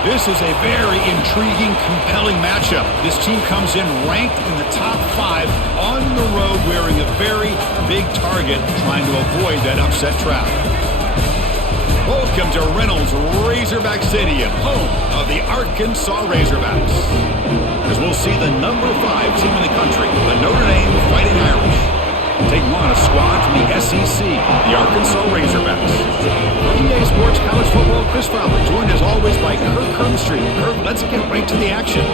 This is a very intriguing, compelling matchup. This team comes in ranked in the top 5 on the road wearing a very big target, trying to avoid that upset trap. Welcome to Reynolds Razorback Stadium, home of the Arkansas Razorbacks. As we'll see the number 5 team in the country, the Notre Dame Fighting Irish, taking on a squad from the SEC, the Arkansas Razorbacks. For EA Sports College Football, Chris Fowler, joined as always by Kirk Herbstreit. Kirk, let's get right to the action.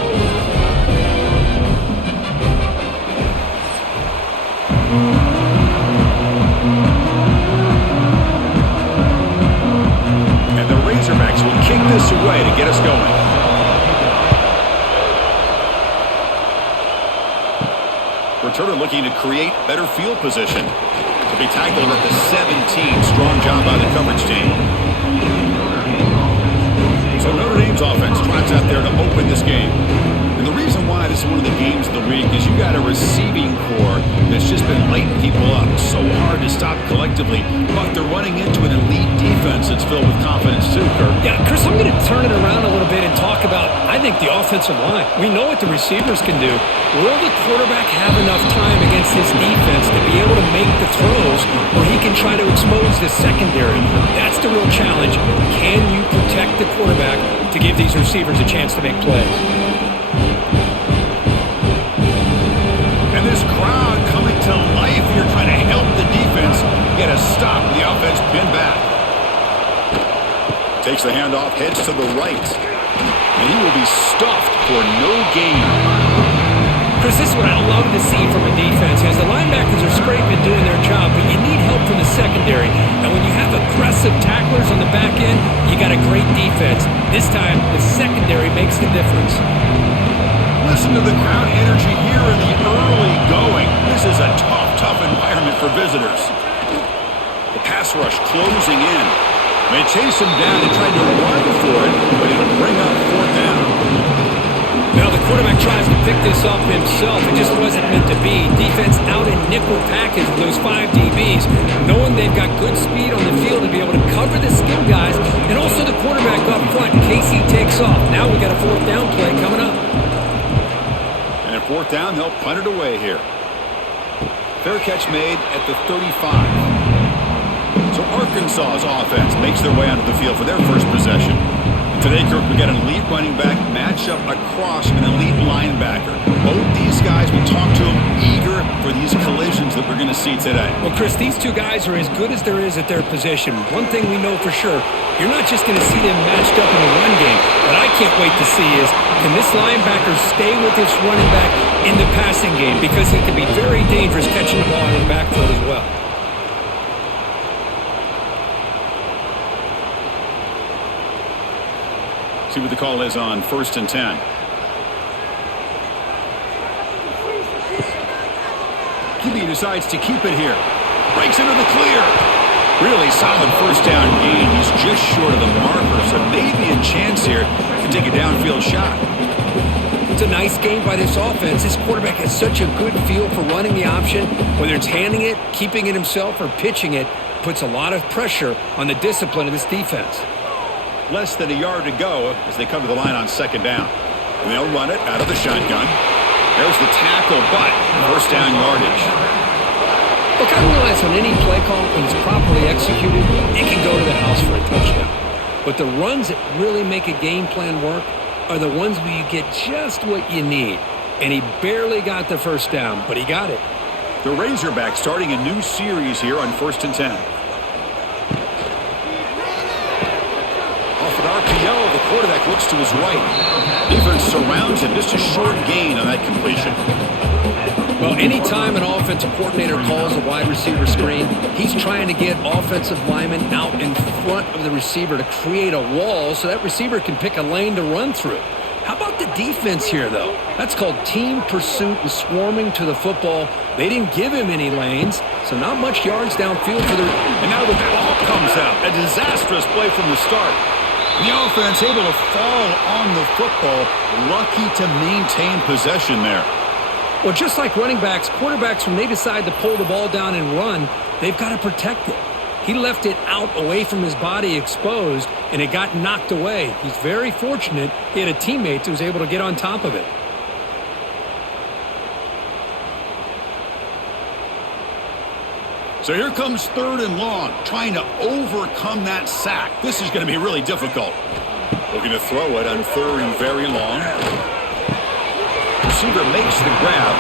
And the Razorbacks will kick this away to get us going. Returner looking to create better field position. To be tackled at the 17. Strong job by the coverage team. So Notre Dame's offense tries out there to open this game. And the reason why this is one of the games of the week is you got a receiving core that's just been lighting people up. So hard to stop collectively, but they're running into an elite defense that's filled with confidence too, Kirk. Yeah, Chris, I'm going to turn it around a little bit and talk about, I think, the offensive line. We know what the receivers can do. Will the quarterback have enough time against his defense to be able to make the throws where he can try to expose the secondary? That's the real challenge. Can you protect the quarterback to give these receivers a chance to make plays? And this crowd coming to life here trying to help the defense get a stop. The offense pinned back. Takes the handoff, heads to the right. And he will be stuffed for no gain. Chris, this is what I love to see from a defense is the linebackers are scraping, doing their job, but you need help from the secondary. And when you have aggressive tacklers on the back end, you got a great defense. This time, the secondary makes the difference. Listen to the crowd energy here in the early going. This is a tough environment for visitors. The pass rush closing in. They chase him down and tried to run for it, but it'll bring up 4th down. Now the quarterback tries to pick this up himself. It just wasn't meant to be. Defense out in nickel package with those 5 DBs, knowing they've got good speed on the field to be able to cover the skill guys, and also the quarterback up front in case he takes off. Now we got a 4th down play coming up. And at 4th down, they'll punt it away here. Fair catch made at the 35. So Arkansas's offense makes their way onto the field for their first possession. Today, Kirk, we got an elite running back matchup across an elite linebacker. Both these guys, we talk to them, eager for these collisions that we're going to see today. Well, Chris, these two guys are as good as there is at their position. One thing we know for sure, you're not just going to see them matched up in the run game. What I can't wait to see is, can this linebacker stay with this running back in the passing game? Because he can be very dangerous catching the ball in the backfield as well. See what the call is on 1st and 10. QB decides to keep it here. Breaks into the clear. Really solid 1st down gain. He's just short of the marker, so maybe a chance here to take a downfield shot. It's a nice game by this offense. This quarterback has such a good feel for running the option. Whether it's handing it, keeping it himself, or pitching it, puts a lot of pressure on the discipline of this defense. Less than a yard to go as they come to the line on 2nd down. And they'll run it out of the shotgun. There's the tackle, but 1st down yardage. Look, I realize on any play call, when it's properly executed, it can go to the house for a touchdown. But the runs that really make a game plan work are the ones where you get just what you need. And he barely got the 1st down, but he got it. The Razorbacks starting a new series here on 1st and 10. RPO, the quarterback looks to his right. Defense surrounds him. Just a short gain on that completion. Well, anytime an offensive coordinator calls a wide receiver screen, he's trying to get offensive linemen out in front of the receiver to create a wall so that receiver can pick a lane to run through. How about the defense here, though? That's called team pursuit and swarming to the football. They didn't give him any lanes, so not much yards downfield for the... And now the ball comes out. A disastrous play from the start. The offense able to fall on the football, lucky to maintain possession there. Well, just like running backs, quarterbacks, when they decide to pull the ball down and run, they've got to protect it. He left it out away from his body exposed, and it got knocked away. He's very fortunate he had a teammate who was able to get on top of it. So here comes 3rd and long, trying to overcome that sack. This is going to be really difficult. Looking to throw it on 3rd and very long. Receiver makes the grab.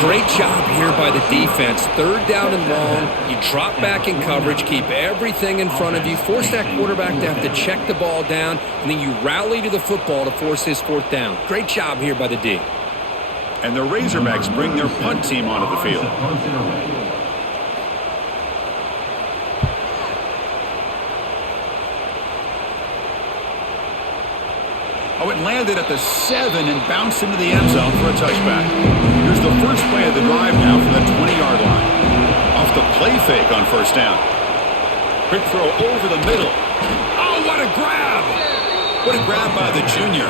Great job here by the defense. 3rd down and long. You drop back in coverage, keep everything in front of you, force that quarterback to have to check the ball down, and then you rally to the football to force his 4th down. Great job here by the D. And the Razorbacks bring their punt team onto the field. Oh, it landed at the 7 and bounced into the end zone for a touchback. Here's the first play of the drive now from the 20-yard line. Off the play fake on 1st down. Quick throw over the middle. Oh, what a grab! What a grab by the junior.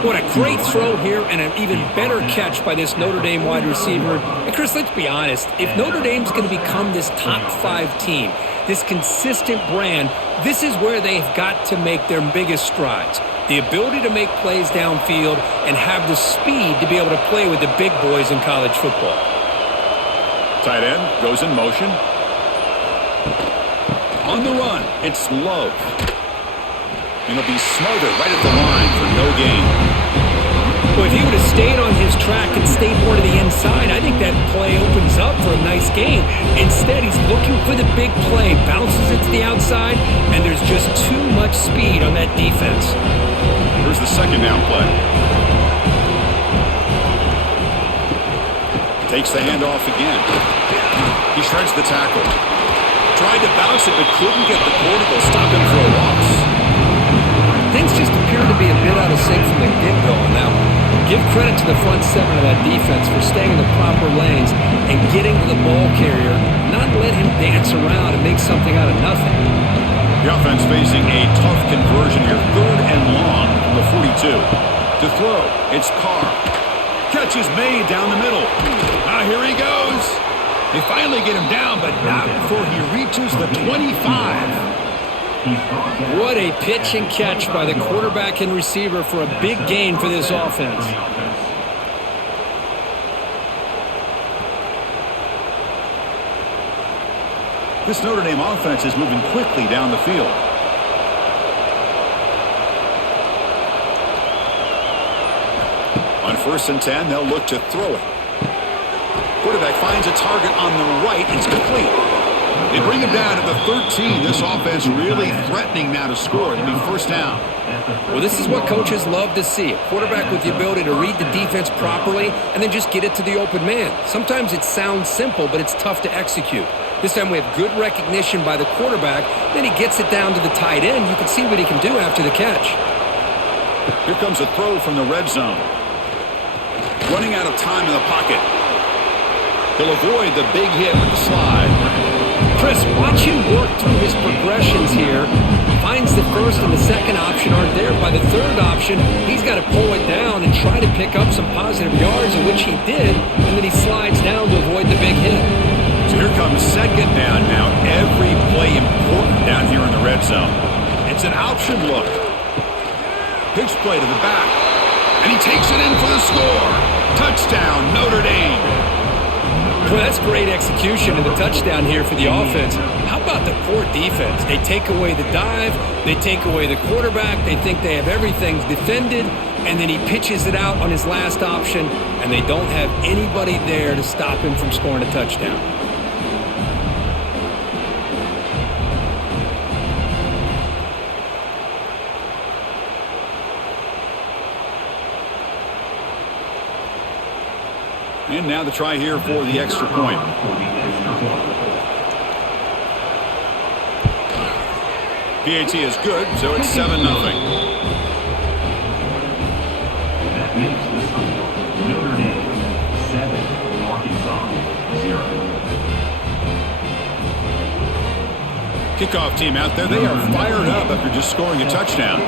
What a great throw here and an even better catch by this Notre Dame wide receiver. And Chris, let's be honest. If Notre Dame's going to become this top 5 team, this consistent brand, this is where they've got to make their biggest strides. The ability to make plays downfield and have the speed to be able to play with the big boys in college football. Tight end goes in motion. On the run, it's Love. And he'll be smothered right at the line for no gain. Well, if he would have stayed on his track and stayed more to the inside, I think that play opens up for a nice gain. Instead, he's looking for the big play, bounces it to the outside, and there's just too much speed on that defense. Here's the 2nd down play. Takes the handoff again. He shreds the tackle. Tried to bounce it, but couldn't get the corner to stop him for a loss. Things just appear to be a bit out of sync from the get-go on that one. Give credit to the front 7 of that defense for staying in the proper lanes and getting to the ball carrier, not let him dance around and make something out of nothing. The offense facing a tough conversion here. 3rd and long from the 42. To throw, it's Carr. Catch is made down the middle. Ah, here he goes. They finally get him down, but not before he reaches the 25. What a pitch and catch by the quarterback and receiver for a big gain for this offense. This Notre Dame offense is moving quickly down the field. On 1st and 10, they'll look to throw it. Quarterback finds a target on the right. It's complete. They bring him down at the 13. This offense really threatening now to score. It'll be 1st down. Well, this is what coaches love to see. A quarterback with the ability to read the defense properly and then just get it to the open man. Sometimes it sounds simple, but it's tough to execute. This time we have good recognition by the quarterback. Then he gets it down to the tight end. You can see what he can do after the catch. Here comes a throw from the red zone. Running out of time in the pocket. He'll avoid the big hit with the slide. Chris, watch him work through his progressions here. Finds the 1st and the 2nd option aren't there. By the 3rd option, he's got to pull it down and try to pick up some positive yards, in which he did, and then he slides down to avoid the big hit. So here comes 2nd down now. Every play important down here in the red zone. It's an option look. Pitch play to the back. And he takes it in for the score. Touchdown, Notre Dame. Well, that's great execution and the touchdown here for the offense. How about the poor defense? They take away the dive, they take away the quarterback, they think they have everything defended, and then he pitches it out on his last option, and they don't have anybody there to stop him from scoring a touchdown. And now the try here for the extra point. PAT is good, so it's 7-0. That makes the score Notre Dame 7, Arkansas 0. Kickoff team out there, they are fired up after just scoring a touchdown.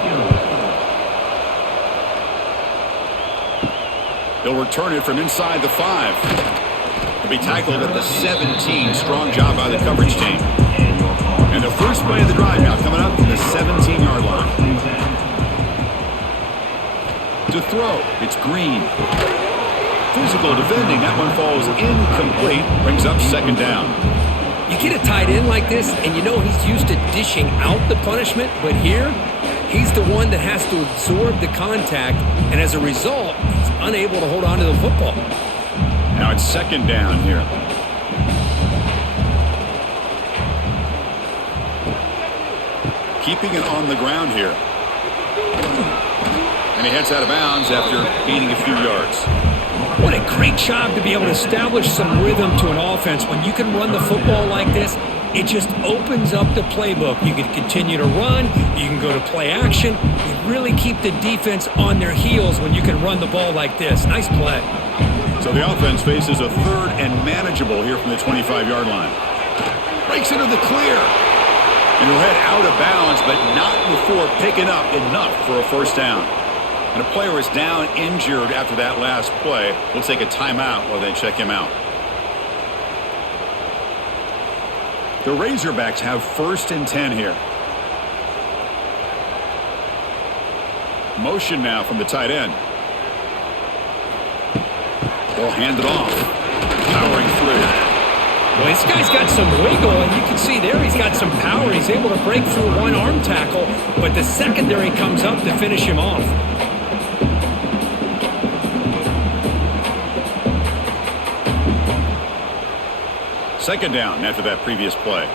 He'll return it from inside the 5. He'll be tackled at the 17. Strong job by the coverage team. And the first play of the drive now coming up from the 17-yard line. To throw, it's Green. Physical defending, that one falls incomplete, brings up second down. You get a tight end like this, and you know he's used to dishing out the punishment, but here, he's the one that has to absorb the contact, and as a result, he's unable to hold on to the football. Now it's second down here. Keeping it on the ground here. And he heads out of bounds after gaining a few yards. What a great job to be able to establish some rhythm to an offense. When you can run the football like this, it just opens up the playbook. You can continue to run. You can go to play action. You really keep the defense on their heels when you can run the ball like this. Nice play. So the offense faces a third and manageable here from the 25-yard line. Breaks into the clear. And he'll head out of bounds, but not before picking up enough for a first down. And a player is down injured after that last play. We'll take a timeout while they check him out. The Razorbacks have 1st and 10 here. Motion now from the tight end. They'll hand it off. Powering through. Well, this guy's got some wiggle, and you can see there he's got some power. He's able to break through one arm tackle, but the secondary comes up to finish him off. Second down after that previous play.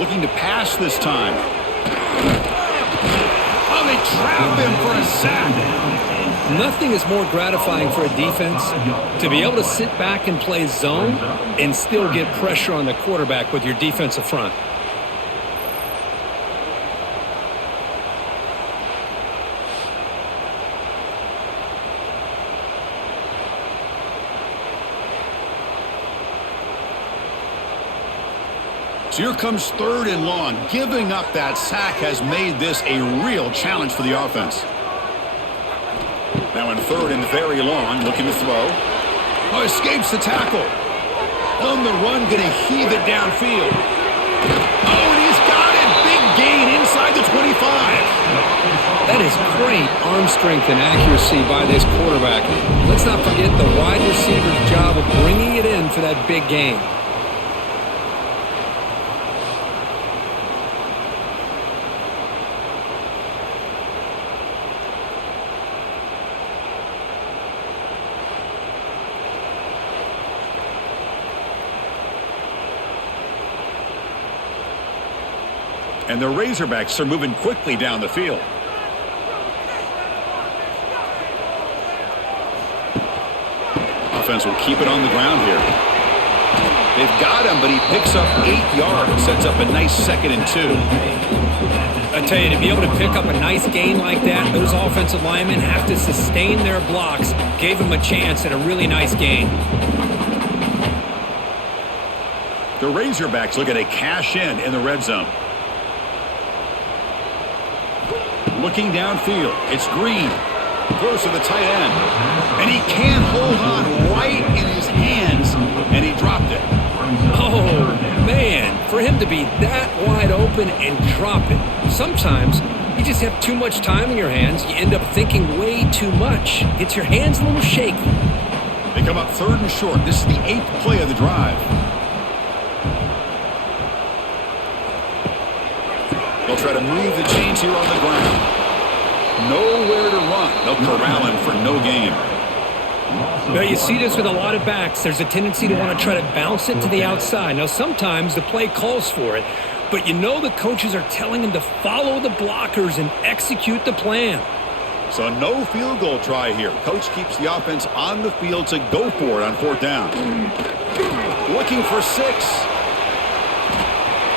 Looking to pass this time. Oh, they trap him for a sack. Nothing is more gratifying for a defense to be able to sit back and play zone and still get pressure on the quarterback with your defensive front. So here comes 3rd and long. Giving up that sack has made this a real challenge for the offense. Now in 3rd and very long, looking to throw. Oh, escapes the tackle. On the run, going to heave it downfield. Oh, and he's got it. Big gain inside the 25. That is great arm strength and accuracy by this quarterback. Let's not forget the wide receiver's job of bringing it in for that big gain. And the Razorbacks are moving quickly down the field. Offense will keep it on the ground here. They've got him, but he picks up 8 yards. Sets up a nice 2nd and 2. I tell you, to be able to pick up a nice gain like that, those offensive linemen have to sustain their blocks. Gave him a chance at a really nice gain. The Razorbacks look at a cash in the red zone. Looking downfield, it's Green. Throws to the tight end. And he can't hold on right in his hands, and he dropped it. Oh, man, for him to be that wide open and drop it. Sometimes you just have too much time in your hands. You end up thinking way too much. Gets your hands a little shaky. They come up 3rd and short. This is the 8th play of the drive. They'll try to move the chains here on the ground. Nowhere to run. They'll corral him for no gain. Now, you see this with a lot of backs. There's a tendency to want to try to bounce it to the outside. Now, sometimes the play calls for it, but you know the coaches are telling them to follow the blockers and execute the plan. So no field goal try here. Coach keeps the offense on the field to go for it on 4th down. Looking for 6.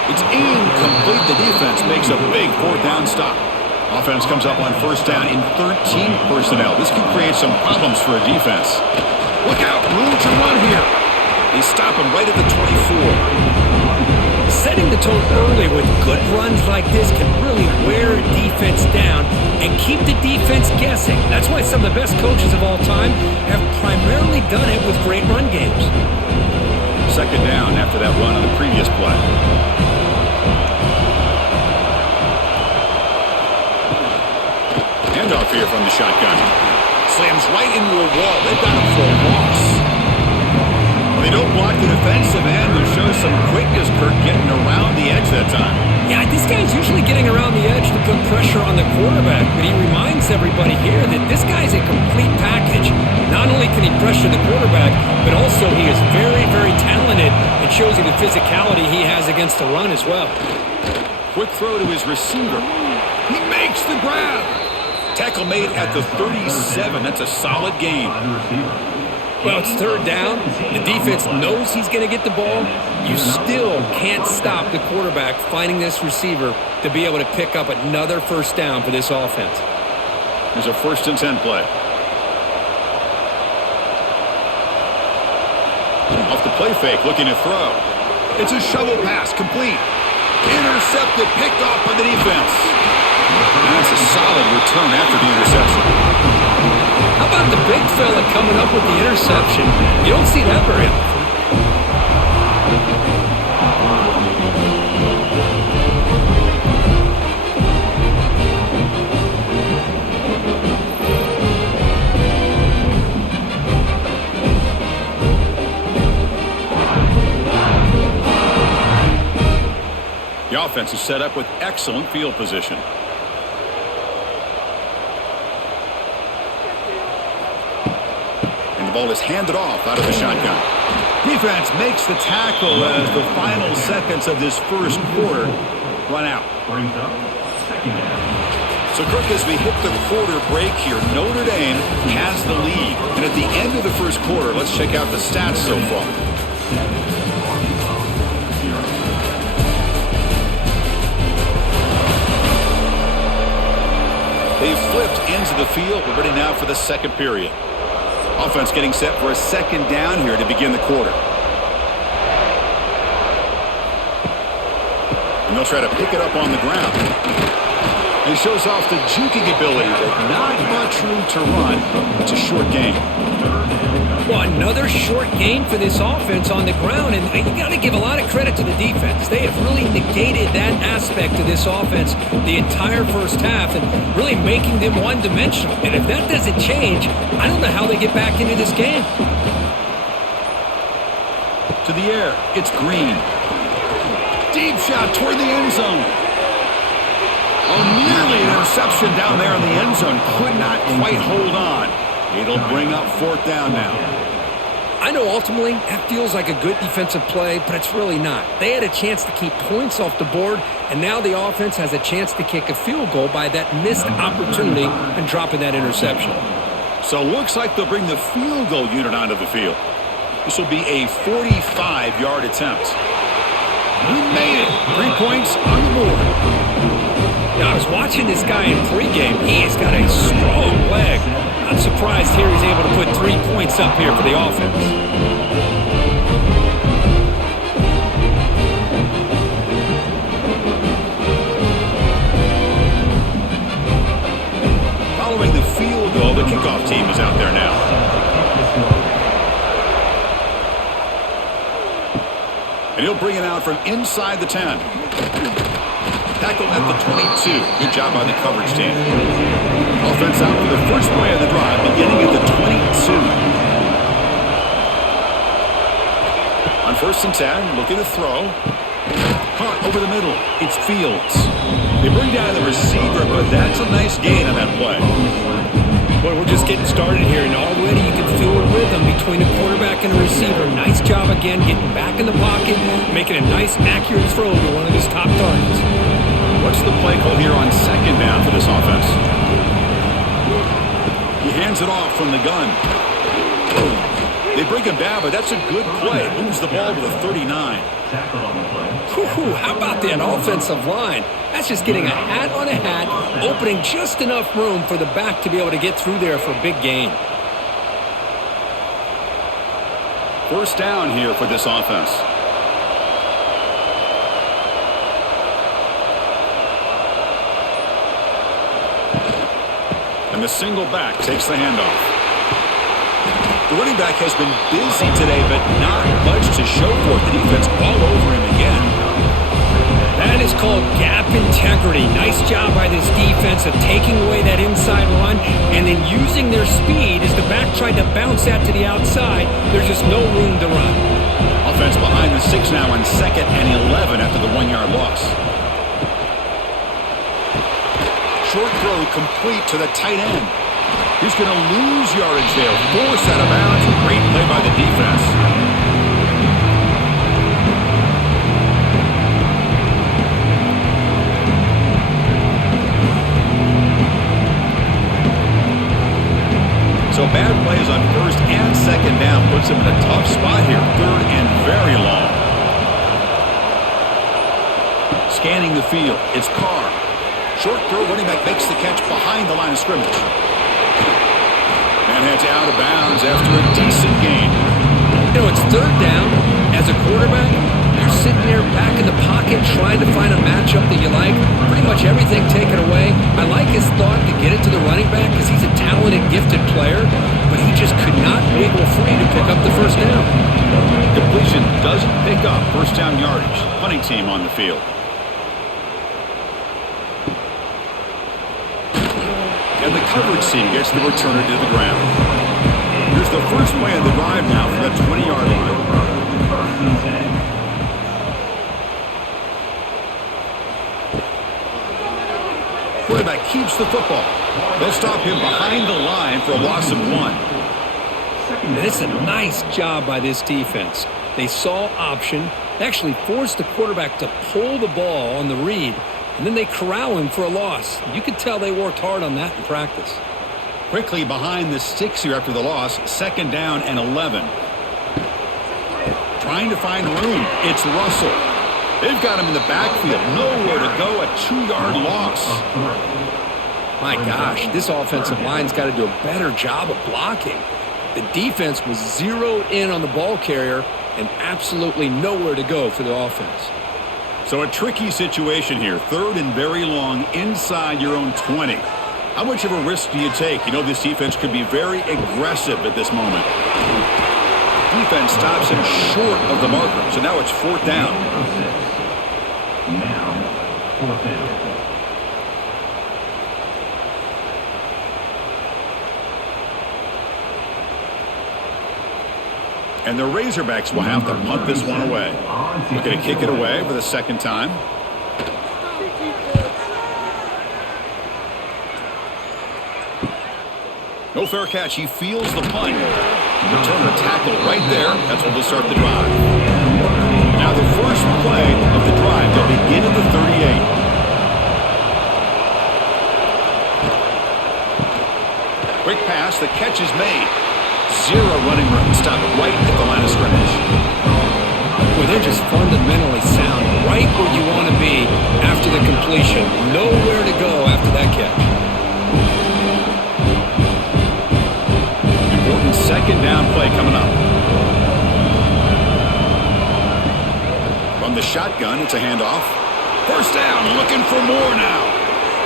It's incomplete. The defense makes a big 4th down stop. Offense comes up on 1st down in 13 personnel. This could create some problems for a defense. Look out, room to run here. They stop him right at the 24. Setting the tone early with good runs like this can really wear a defense down and keep the defense guessing. That's why some of the best coaches of all time have primarily done it with great run games. second down after that run on the previous play. Handoff here from the shotgun. Slams right into a wall. They've got him for a loss. They don't block the defensive end. There shows some quickness, Kirk, getting around the edge that time. Yeah, this guy's usually getting around the edge to put pressure on the quarterback, but he reminds everybody here that this guy's a complete package. Not only can he pressure the quarterback, but also he is very, very talented. It shows you the physicality he has against the run as well. Quick throw to his receiver. He makes the grab. Tackle made at the 37. That's a solid gain. Well, it's third down. The defense knows he's going to get the ball. You still can't stop the quarterback finding this receiver to be able to pick up another first down for this offense. There's a 1st and 10 play. Off the play fake, looking to throw. It's a shovel pass, complete. Intercepted, picked off by the defense. That's a solid return after the interception. How about the big fella coming up with the interception? You don't see that very often. The offense is set up with excellent field position. Ball is handed off out of the shotgun. Defense makes the tackle as the final seconds of this first quarter run out. So, Kirk, as we hit the quarter break here, Notre Dame has the lead. And at the end of the first quarter, let's check out the stats so far. They've flipped into the field. We're ready now for the second period. Offense getting set for a second down here to begin the quarter. And they'll try to pick it up on the ground. He shows off the juking ability, but not much room to run. It's a short gain. Well, another short gain for this offense on the ground, and you got to give a lot of credit to the defense. They have really negated that aspect of this offense the entire first half and really making them one-dimensional. And if that doesn't change, I don't know how they get back into this game. To the air, it's Green. Deep shot toward the end zone. Oh, nearly an interception down there in the end zone. Could not quite hold on. It'll bring up 4th down now. I know ultimately that feels like a good defensive play, but it's really not. They had a chance to keep points off the board, and now the offense has a chance to kick a field goal by that missed opportunity and dropping that interception. So looks like they'll bring the field goal unit onto the field. This will be a 45-yard attempt. He made it. 3 points on the board. Now, I was watching this guy in pregame. He has got a strong leg. I'm surprised here he's able to put 3 points up here for the offense. Following the field goal, the kickoff team is out there now. And he'll bring it out from inside the 10. Tackled at the 22. Good job by the coverage team. Offense out for the first play of the drive, beginning at the 22. On 1st and 10, looking to throw. Caught over the middle. It's Fields. They bring down the receiver, but that's a nice gain on that play. Boy, we're just getting started here, and already you can feel a rhythm between the quarterback and the receiver. Nice job again, getting back in the pocket, making a nice, accurate throw to one of his top targets. What's the play call here on 2nd down for this offense? He hands it off from the gun. They bring him down, but that's a good play. Moves the ball to the 39. How about that offensive line? That's just getting a hat on a hat, opening just enough room for the back to be able to get through there for a big gain. 1st down here for this offense. And the single back takes the handoff. The running back has been busy today, but not much to show for it. The defense all over him again. That is called gap integrity. Nice job by this defense of taking away that inside run and then using their speed as the back tried to bounce that to the outside. There's just no room to run. Offense behind the 6 now on 2nd and 11 after the 1-yard loss. Short throw complete to the tight end. He's going to lose yardage there. Forced out of bounds. Great play by the defense. So bad plays on 1st and 2nd down puts him in a tough spot here. 3rd and very long. Scanning the field. It's Carr. Short throw. Running back makes the catch behind the line of scrimmage. And heads out of bounds after a decent gain. You know, it's 3rd down. As a quarterback, you're sitting there back in the pocket trying to find a matchup that you like. Pretty much everything taken away. I like his thought to get it to the running back because he's a talented, gifted player, but he just could not wiggle free to pick up the 1st down. Completion doesn't pick up 1st down yardage. Punting team on the field. And the coverage team gets the returner to the ground. Here's the first play of the drive now from the 20-yard line. Quarterback keeps the football. They'll stop him behind the line for a loss of 1. And it's a nice job by this defense. They saw option, actually forced the quarterback to pull the ball on the read, and then they corral him for a loss. You could tell they worked hard on that in practice. Quickly behind the 6 here after the loss. 2nd down and 11. Trying to find room. It's Russell. They've got him in the backfield. Nowhere to go. A 2-yard loss. My gosh, this offensive line's got to do a better job of blocking. The defense was zeroed in on the ball carrier and absolutely nowhere to go for the offense. So a tricky situation here. 3rd and very long inside your own 20. How much of a risk do you take? You know this defense could be very aggressive at this moment. Defense stops him short of the marker. So now it's 4th down. Now, 4th down. And the Razorbacks will have to punt this one away. Looking to kick it away for the 2nd time. No fair catch. He feels the punt. Return the tackle right there. That's where they'll start the drive. Now the first play of the drive. They'll begin at the 38. Quick pass. The catch is made. 0 running room. Stop it right at the line of scrimmage. Well, they're just fundamentally sound. Right where you want to be after the completion. Nowhere to go after that catch. Important 2nd down play coming up. From the shotgun, it's a handoff. 1st down, looking for more now.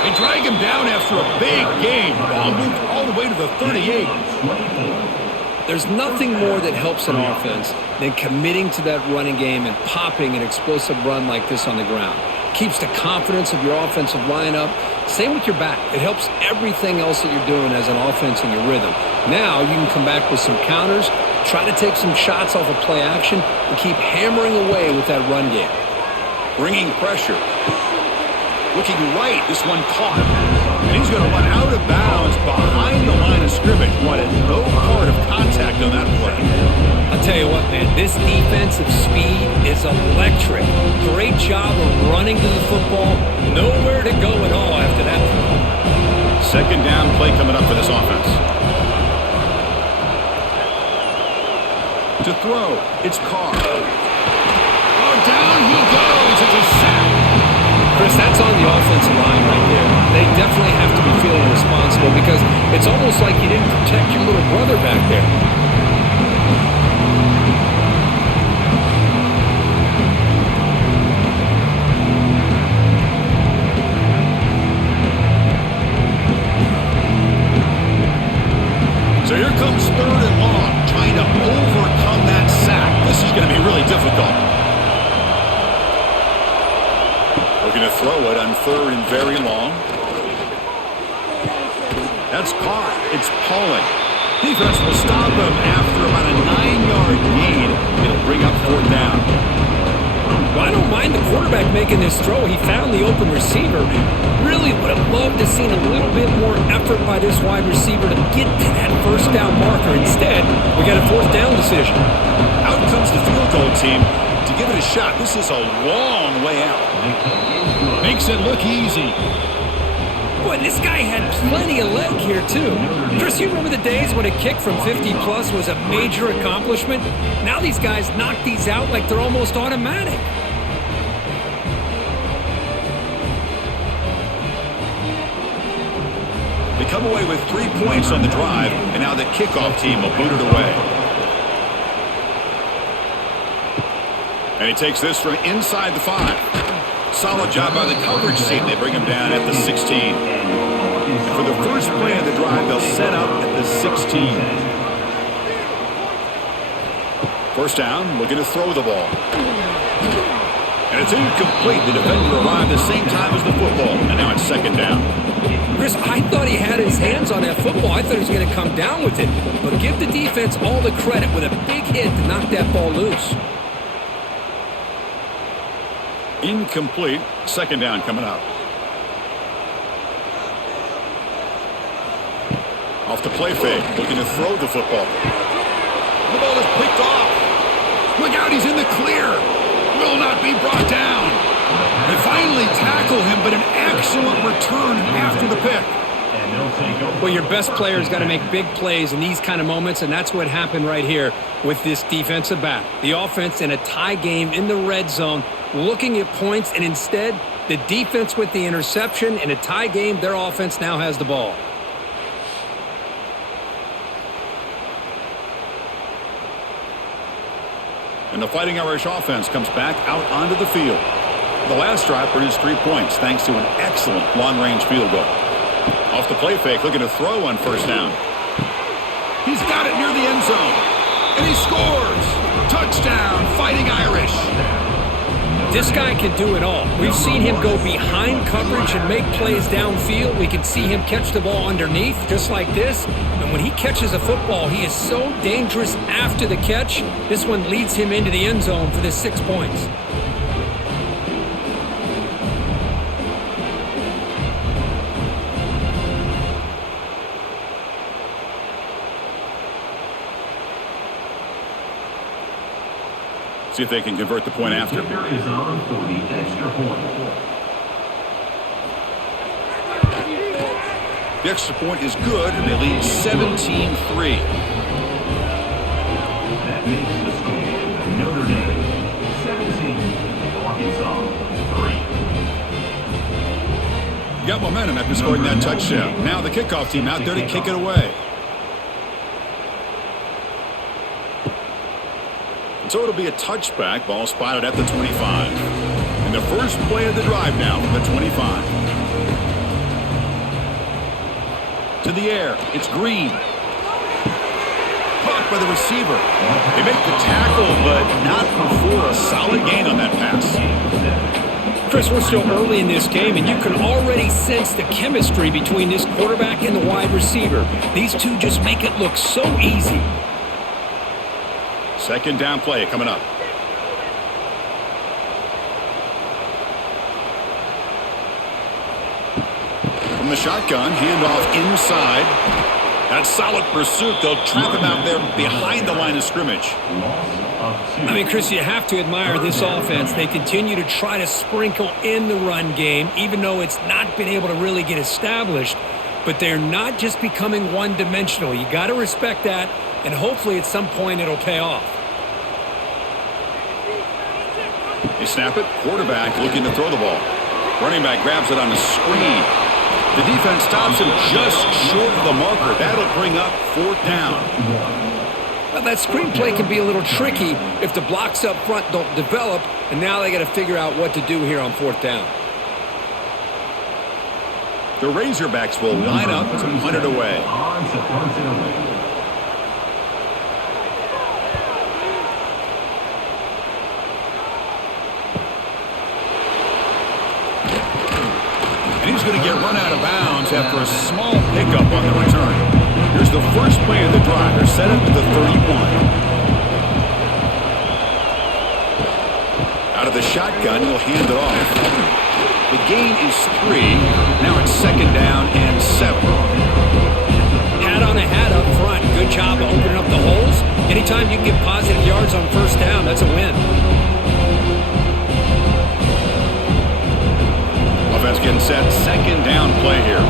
They drag him down after a big gain. Ball moved all the way to the 38. There's nothing more that helps an offense than committing to that running game and popping an explosive run like this on the ground. Keeps the confidence of your offensive lineup. Same with your back. It helps everything else that you're doing as an offense in your rhythm. Now you can come back with some counters, try to take some shots off of play action, and keep hammering away with that run game. Bringing pressure. Looking right, this one caught. And he's going to run out of bounds behind the line of scrimmage. Wanted no part of contact on that play. I'll tell you what, man, this defensive speed is electric. Great job of running to the football. Nowhere to go at all after that play. 2nd down play coming up for this offense. To throw, it's Carr. Oh, down he goes. It's a sack. Chris, that's on the offensive line right there. They definitely have to be feeling responsible because it's almost like you didn't protect your little brother back there. So here comes 3rd and long. Trying 3rd and very long. That's caught. It's Pauling. Defense will stop him after about a 9-yard gain. It'll bring up 4th down. Well, I don't mind the quarterback making this throw. He found the open receiver. Really would have loved to have seen a little bit more effort by this wide receiver to get to that 1st down marker. Instead, we got a 4th down decision. Out comes the field goal team to give it a shot. This is a long way out. Makes it look easy. Boy, this guy had plenty of leg here, too. Chris, you remember the days when a kick from 50-plus was a major accomplishment? Now these guys knock these out like they're almost automatic. They come away with 3 points on the drive, and now the kickoff team will boot it away. And he takes this from inside the 5. Solid job by the coverage team. They bring him down at the 16. And for the first play of the drive, they'll set up at the 16. 1st down, looking to throw the ball. And it's incomplete. The defender arrived the same time as the football. And now it's 2nd down. Chris, I thought he had his hands on that football. I thought he was going to come down with it. But give the defense all the credit with a big hit to knock that ball loose. Incomplete. 2nd down coming up. Off the play fake. Looking to throw the football. The ball is picked off. Look out, he's in the clear. Will not be brought down. They finally tackle him, but an excellent return after the pick. Well, your best player's got to make big plays in these kind of moments, and that's what happened right here with this defensive back. The offense in a tie game in the red zone, looking at points, and instead, the defense with the interception. In a tie game, their offense now has the ball. And the Fighting Irish offense comes back out onto the field. The last drive produced 3 points thanks to an excellent long-range field goal. Off the play fake, looking to throw on 1st down. He's got it near the end zone. And he scores! Touchdown, Fighting Irish! This guy can do it all. We've seen him go behind coverage and make plays downfield. We can see him catch the ball underneath, just like this. And when he catches a football, he is so dangerous after the catch. This one leads him into the end zone for the 6 points. See if they can convert the point after. Kicker is on for the extra point. The extra point is good, and they lead 17-3. That makes the score Notre Dame 17, Arkansas 3. Got momentum after scoring that touchdown. Now the kickoff team out there to kick it away. So it'll be a touchback. Ball spotted at the 25. And the first play of the drive now from the 25. To the air. It's Green. Caught by the receiver. They make the tackle, but not before a solid gain on that pass. Chris, we're still early in this game, and you can already sense the chemistry between this quarterback and the wide receiver. These two just make it look so easy. 2nd down play coming up. From the shotgun, handoff inside. That's solid pursuit. They'll trap him out there behind the line of scrimmage. I mean, Chris, you have to admire this offense. They continue to try to sprinkle in the run game, even though it's not been able to really get established. But they're not just becoming one-dimensional. You got to respect that, and hopefully at some point it'll pay off. They snap it. Quarterback looking to throw the ball. Running back grabs it on the screen. The defense stops him just short of the marker. That'll bring up 4th down. Well, that screen play can be a little tricky if the blocks up front don't develop, and now they got to figure out what to do here on 4th down. The Razorbacks will line up to punt it away. On to punt it away. run out of bounds after a small pickup on the return. Here's the first play of the drive. They're set up at the 31. Out of the shotgun, he'll hand it off. The gain is 3. Now it's 2nd down and 7. Hat on a hat up front. Good job of opening up the holes. Anytime you can get positive yards on first down, that's a win. Offense getting set. 2nd down play here.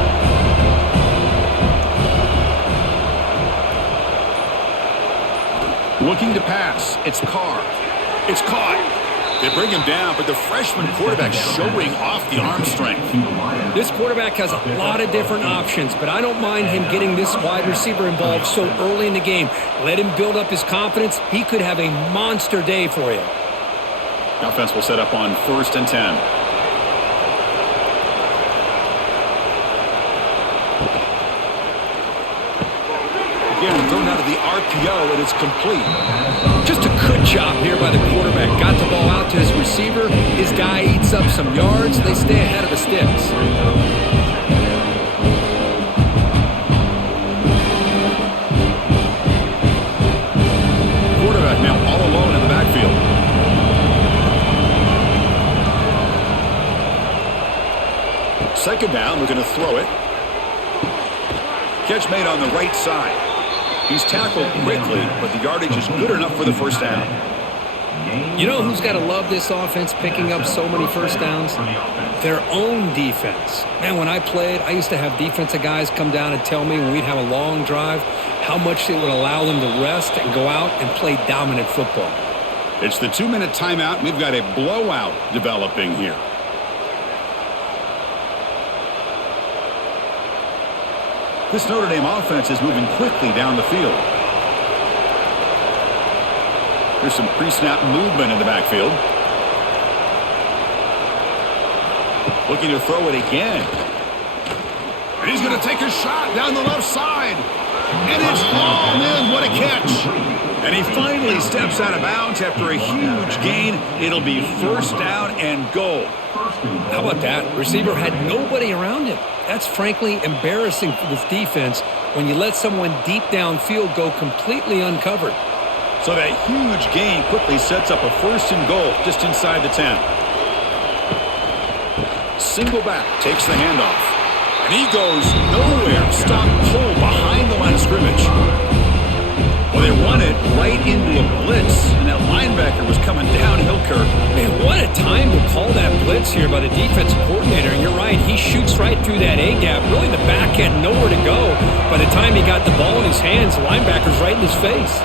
Looking to pass. It's Carr. It's caught. They bring him down, but the freshman quarterback showing off the arm strength. This quarterback has a lot of different options, but I don't mind him getting this wide receiver involved so early in the game. Let him build up his confidence. He could have a monster day for you. Offense will set up on 1st and 10. Again, thrown out of the RPO, and it's complete. Just a good job here by the quarterback. Got the ball out to his receiver. His guy eats up some yards. They stay ahead of the sticks. Quarterback now all alone in the backfield. Second down, we're going to throw it. Catch made on the right side. He's tackled quickly, but the yardage is good enough for the first down. You know who's got to love this offense picking up so many first downs? Their own defense. Man, when I played, I used to have defensive guys come down and tell me when we'd have a long drive how much it would allow them to rest and go out and play dominant football. It's the 2-minute timeout. We've got a blowout developing here. This Notre Dame offense is moving quickly down the field. There's some pre-snap movement in the backfield. Looking to throw it again. And he's going to take a shot down the left side. And it's hauled in. What a catch. And he finally steps out of bounds after a huge gain. It'll be 1st down and goal. How about that? Receiver had nobody around him. That's frankly embarrassing for this defense when you let someone deep downfield go completely uncovered. So that huge gain quickly sets up a 1st and goal just inside the 10. Single back, takes the handoff. And he goes nowhere. Stopped cold behind the line of scrimmage. Well, they run it right into a blitz, and that linebacker was coming downhill, Kirk. Man, what a time to call that blitz here by the defensive coordinator. And you're right, he shoots right through that A-gap. Really, the back had nowhere to go. By the time he got the ball in his hands, the linebacker's right in his face.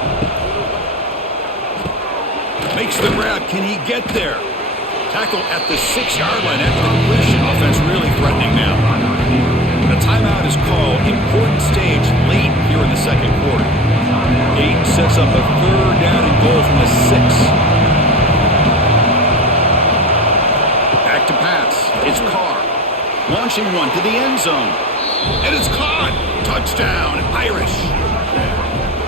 Makes the grab. Can he get there? Tackle at the 6-yard line after the completion. Offense really threatening now. The timeout is called. Important stage late here in the 2nd quarter. Dayton sets up a 3rd down and goal from the 6. Back to pass. It's Carr. Launching one to the end zone. And it's caught. Touchdown, Irish.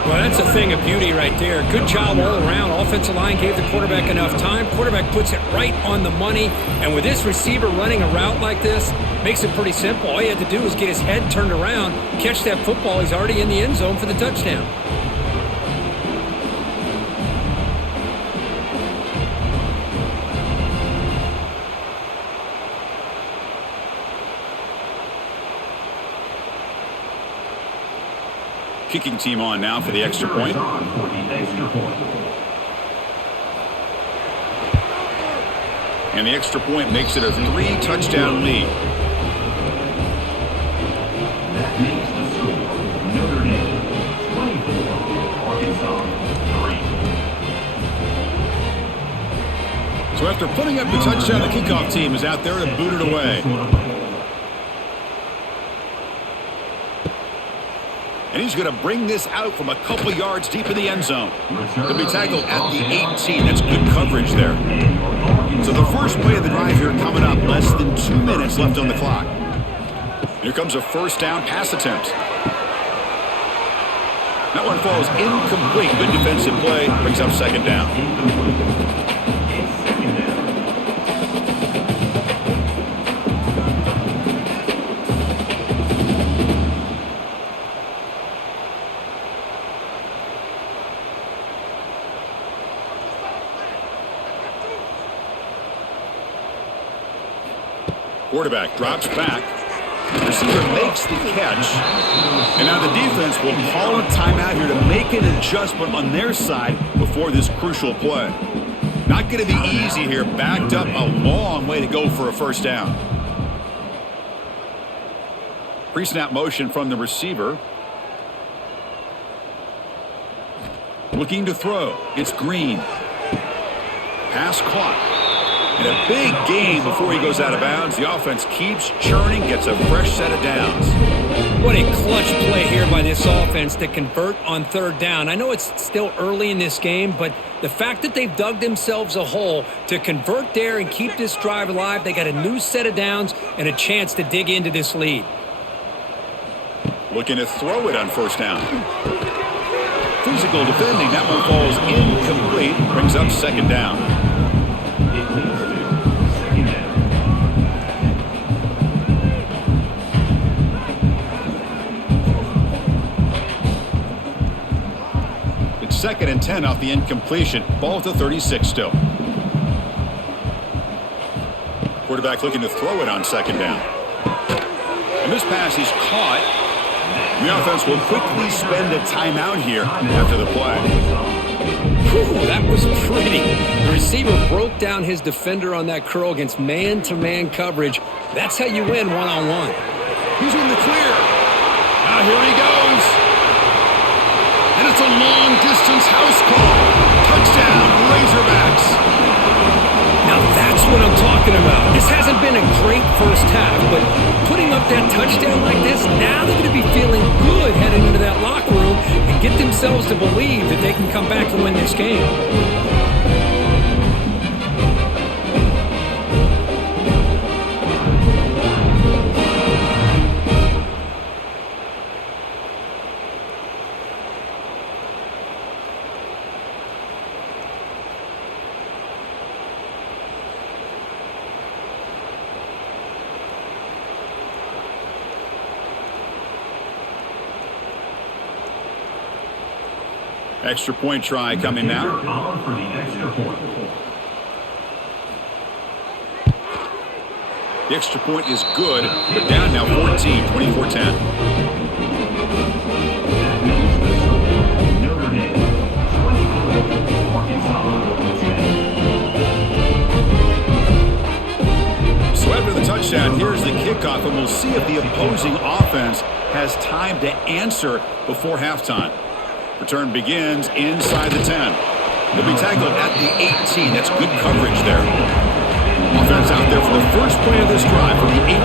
Well, that's a thing of beauty right there. Good job all around. Offensive line gave the quarterback enough time. Quarterback puts it right on the money. And with this receiver running a route like this, makes it pretty simple. All you had to do was get his head turned around, catch that football. He's already in the end zone for the touchdown. Kicking team on now for the extra point. And the extra point makes it a 3-touchdown lead. That makes the score Notre Dame 24, Arkansas 3. So after putting up the touchdown, the kickoff team is out there to boot it away. And he's going to bring this out from a couple yards deep in the end zone. He'll be tackled at the 18. That's good coverage there. So the first play of the drive here coming up. Less than 2 minutes left on the clock. Here comes a 1st down pass attempt. That one falls incomplete. Good defensive play. Brings up 2nd down. Quarterback drops back. Receiver makes the catch. And now the defense will call a timeout here to make an adjustment on their side before this crucial play. Not going to be easy here. Backed up a long way to go for a first down. Pre-snap motion from the receiver. Looking to throw. It's Green. Pass caught. And a big gain before he goes out of bounds. The offense keeps churning, gets a fresh set of downs. What a clutch play here by this offense to convert on third down. I know it's still early in this game, but the fact that they've dug themselves a hole to convert there and keep this drive alive, they got a new set of downs and a chance to dig into this lead. Looking to throw it on first down. Physical defending. That one falls incomplete. Brings up second down. It's 2nd and 10 off the incompletion. Ball at the 36 still. Quarterback looking to throw it on second down. And this pass is caught. The offense will quickly spend a timeout here after the play. Whew, that was pretty. The receiver broke down his defender on that curl against man-to-man coverage. That's how you win one-on-one. He's in the clear. Now here he goes. And it's a long-distance house call. Touchdown, Razorbacks. Now that's what I'm talking about. This hasn't been a great first half, but putting up that touchdown like this, now they're going to be feeling good heading into that locker room and get themselves to believe that they can come back and win this game. Extra point try coming now. For the extra point. The extra point is good, but down now 14, 24-10. Notre Dame, 24, Arkansas, 10. So after the touchdown, here's the kickoff, and we'll see if the opposing offense has time to answer before halftime. Return begins inside the 10. They'll be tackled at the 18. That's good coverage there. Offense out there for the first play of this drive from the 18.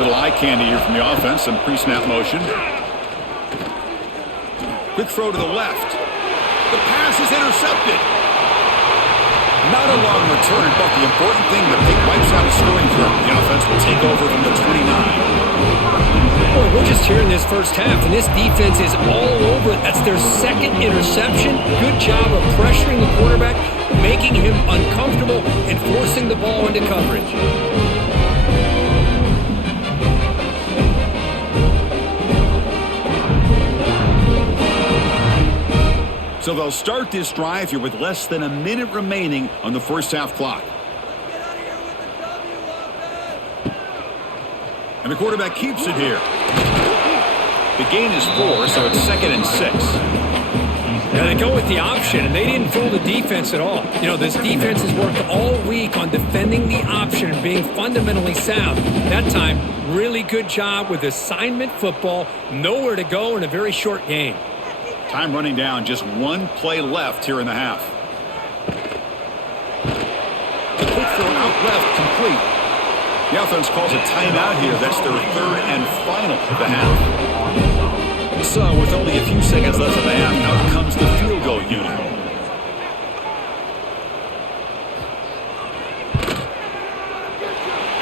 Little eye candy here from the offense. Some pre-snap motion. Quick throw to the left. The pass is intercepted. Not a long return, but the important thing, the pick wipes out a scoring threat. The offense will take over from the 29. Boy, we're just here in this first half, and this defense is all over it. That's their second interception. Good job of pressuring the quarterback, making him uncomfortable, and forcing the ball into coverage. So they'll start this drive here with less than a minute remaining on the first half clock. And the quarterback keeps it here. The gain is 4, so it's 2nd and 6. Now they go with the option, and they didn't fool the defense at all. You know, this defense has worked all week on defending the option and being fundamentally sound. That time, really good job with assignment football. Nowhere to go in a very short game. Time running down, just one play left here in the half. The quick throw out left, complete. The offense calls a timeout here. That's their 3rd and final of the half. So with only a few seconds left in the half, out comes the field goal unit.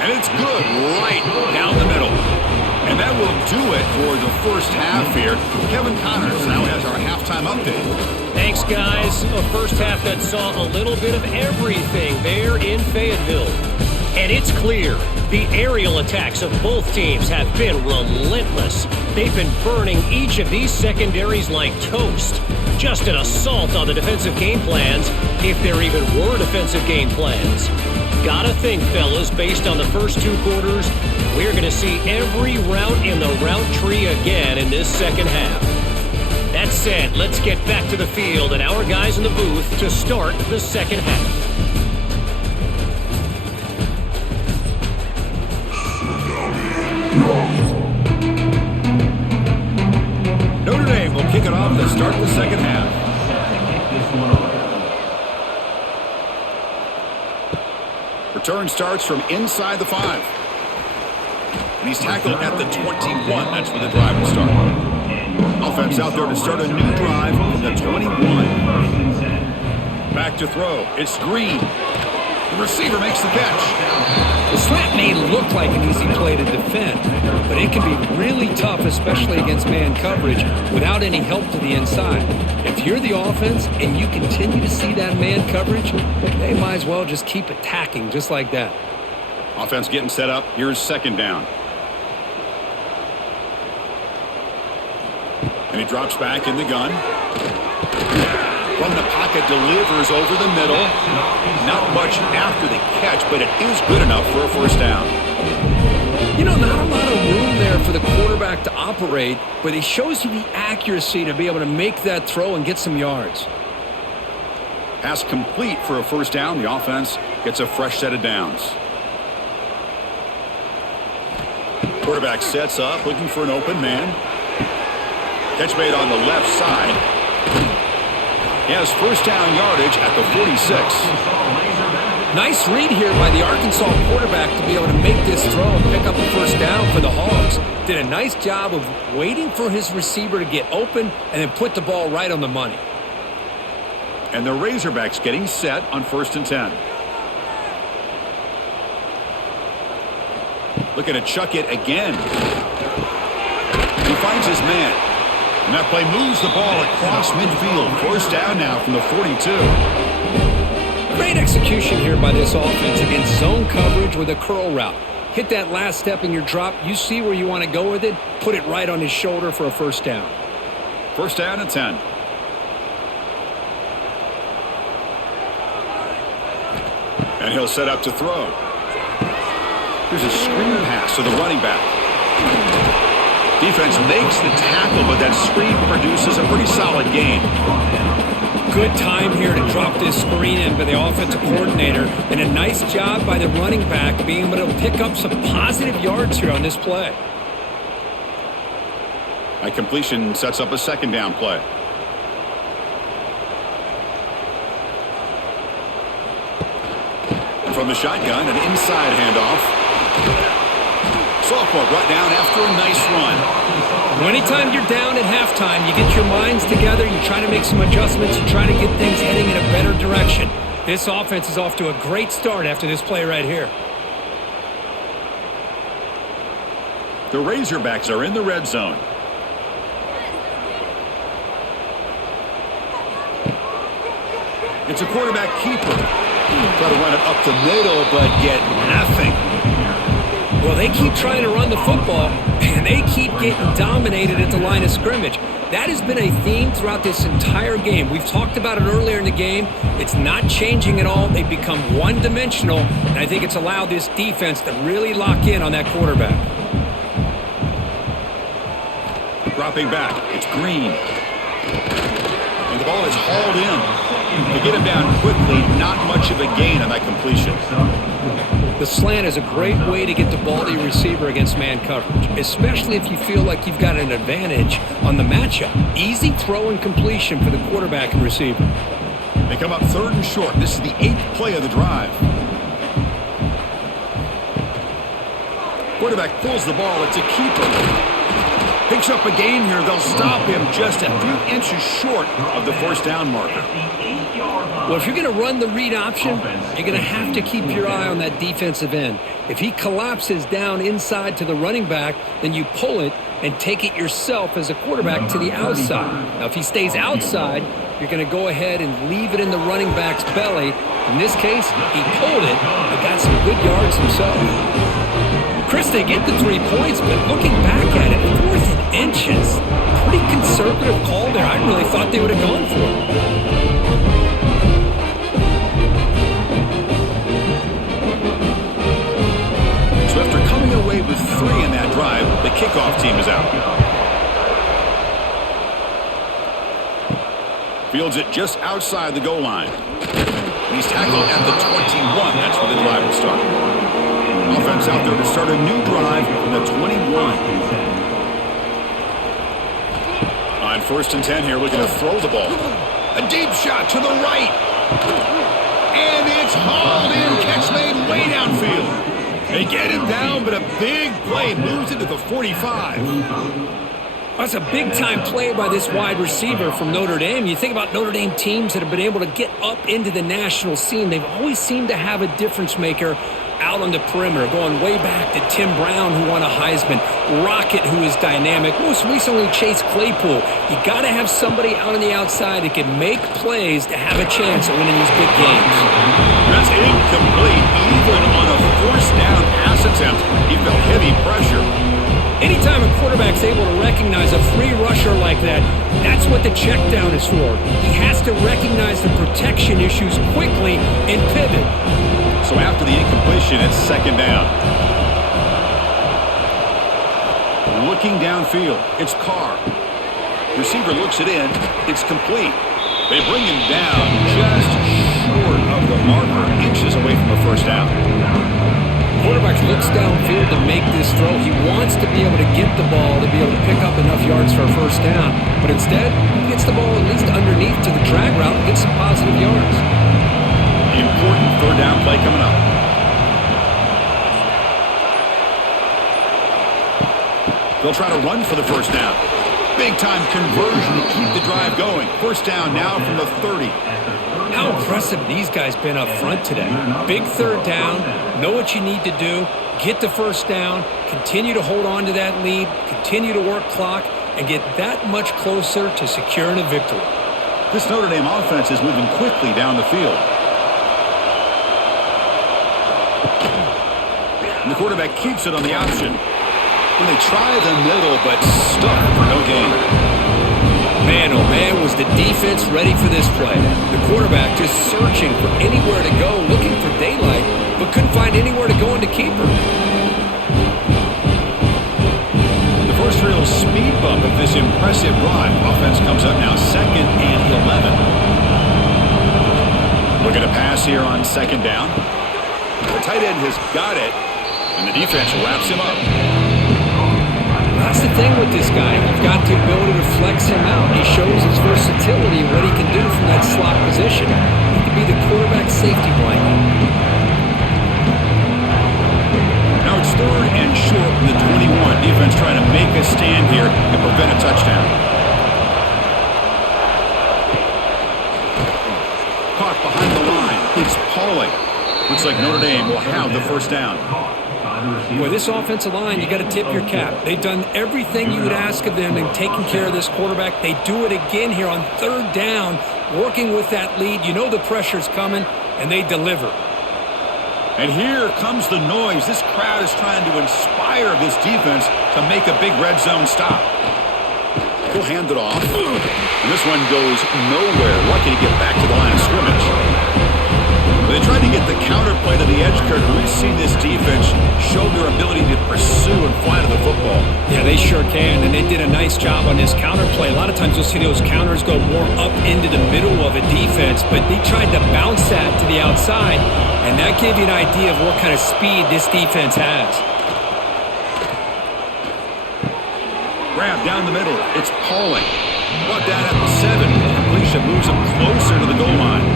And it's good right down the middle. And that will do it for the first half here. Kevin Connors now has our halftime update. Thanks, guys. A first half that saw a little bit of everything there in Fayetteville. And it's clear the aerial attacks of both teams have been relentless. They've been burning each of these secondaries like toast. Just an assault on the defensive game plans, if there even were defensive game plans. Gotta think, fellas, based on the first 2 quarters, we're going to see every route in the route tree again in this second half. That said, let's get back to the field and our guys in the booth to start the second half. Notre Dame will kick it off to start the second half. Return starts from inside the 5. And he's tackled at the 21. That's where the drive will start. Offense out there to start a new drive from the 21. Back to throw. It's Green. The receiver makes the catch. The slant may look like an easy play to defend, but it can be really tough, especially against man coverage, without any help to the inside. If you're the offense and you continue to see that man coverage, they might as well just keep attacking just like that. Offense getting set up. Here's second down. And he drops back in the gun. From the pocket, delivers over the middle. Not much after the catch, but it is good enough for a first down. You know, not a lot of room there for the quarterback to operate, but he shows you the accuracy to be able to make that throw and get some yards. Pass complete for a first down. The offense gets a fresh set of downs. Quarterback sets up, looking for an open man. Catch made on the left side. He has first down yardage at the 46. Nice read here by the Arkansas quarterback to be able to make this throw and pick up a first down for the Hogs. Did a nice job of waiting for his receiver to get open and then put the ball right on the money. And the Razorbacks getting set on 1st and 10. Looking to chuck it again. He finds his man. And that play moves the ball across midfield. First down now from the 42. Great execution here by this offense against zone coverage with a curl route. Hit that last step in your drop. You see where you want to go with it. Put it right on his shoulder for a first down. First down and 10. And he'll set up to throw. Here's a screen pass to the running back. Defense makes the tackle, but that screen produces a pretty solid gain. Good time here to drop this screen in by the offensive coordinator, and a nice job by the running back being able to pick up some positive yards here on this play. That completion sets up a second down play. And from the shotgun, an inside handoff. Sophomore brought down after a nice run. Anytime you're down at halftime, you get your minds together, you try to make some adjustments, you try to get things heading in a better direction. This offense is off to a great start after this play right here. The Razorbacks are in the red zone. It's a quarterback keeper. Try to run it up the middle, but get nothing. Well, they keep trying to run the football, and they keep getting dominated at the line of scrimmage. That has been a theme throughout this entire game. We've talked about it earlier in the game. It's not changing at all. They've become one-dimensional, and I think it's allowed this defense to really lock in on that quarterback. Dropping back, it's Green. And the ball is hauled in. To get him down quickly, not much of a gain on that completion. The slant is a great way to get the ball to your receiver against man coverage, especially if you feel like you've got an advantage on the matchup. Easy throw and completion for the quarterback and receiver. They come up 3rd and short. This is the 8th play of the drive. Quarterback pulls the ball. It's a keeper. Picks up a gain here. They'll stop him just a few inches short of the first down marker. Well, if you're going to run the read option, you're going to have to keep your eye on that defensive end. If he collapses down inside to the running back, then you pull it and take it yourself as a quarterback to the outside. Now, if he stays outside, you're going to go ahead and leave it in the running back's belly. In this case, he pulled it and got some good yards himself. Chris, they get the 3 points, but looking back at it, 4th and inches. Pretty conservative call there. I really thought they would have gone for it. So after coming away with 3 in that drive, the kickoff team is out. Fields it just outside the goal line. And he's tackled at the 21. That's where the drive will start. Offense out there to start a new drive from the 21. On 1st and 10 here, looking to throw the ball. A deep shot to the right. And it's hauled in. Catch made way downfield. They get him down, but a big play moves into the 45. That's a big-time play by this wide receiver from Notre Dame. You think about Notre Dame teams that have been able to get up into the national scene. They've always seemed to have a difference maker out on the perimeter, going way back to Tim Brown, who won a Heisman, Rocket, who is dynamic, most recently Chase Claypool. You got to have somebody out on the outside that can make plays to have a chance at winning these big games. That's incomplete. Even on a 4th down pass attempt, he felt heavy pressure. Anytime a quarterback's able to recognize a free rusher like that, that's what the check down is for. He has to recognize the protection issues quickly and pivot. So after the incompletion, it's 2nd down. Looking downfield, it's Carr. Receiver looks it in. It's complete. They bring him down just short of the marker, inches away from a 1st down. Quarterback looks downfield to make this throw. He wants to be able to get the ball to be able to pick up enough yards for a 1st down. But instead, he gets the ball at least underneath to the drag route and gets some positive yards. Important 3rd down play coming up. They'll try to run for the 1st down. Big-time conversion to keep the drive going. 1st down now from the 30. How impressive these guys been up front today. Big 3rd down, know what you need to do, get the 1st down, continue to hold on to that lead, continue to work clock, and get that much closer to securing a victory. This Notre Dame offense is moving quickly down the field. And the quarterback keeps it on the option. When they try the middle, but stuck for no gain. Man, oh man, was the defense ready for this play. The quarterback just searching for anywhere to go, looking for daylight, but couldn't find anywhere to go into keeper. The first real speed bump of this impressive drive. Offense comes up now 2nd and 11. Looking to pass here on 2nd down. The tight end has got it, and the defense wraps him up. That's the thing with this guy. You've got the ability to flex him out. He shows his versatility and what he can do from that slot position. He can be the quarterback safety blanket. Now it's 3rd and short from the 21. Defense trying to make a stand here and prevent a touchdown. Caught behind the line. It's Pauling. Looks like Notre Dame will have the 1st down. Boy, this offensive line, you got to tip your cap. They've done everything you would ask of them in taking care of this quarterback. They do it again here on 3rd down, working with that lead. You know the pressure's coming, and they deliver. And here comes the noise. This crowd is trying to inspire this defense to make a big red zone stop. He'll hand it off. And this one goes nowhere. Lucky to get back to the line of scrimmage. They tried to get the counter play to the edge, Kurt. We've seen this defense show their ability to pursue and fly to the football. Yeah, they sure can, and they did a nice job on this counter play. A lot of times you'll see those counters go more up into the middle of a defense, but they tried to bounce that to the outside, and that gave you an idea of what kind of speed this defense has. Grab down the middle. It's Pauling. Brought down at the 7. Completion moves him closer to the goal line.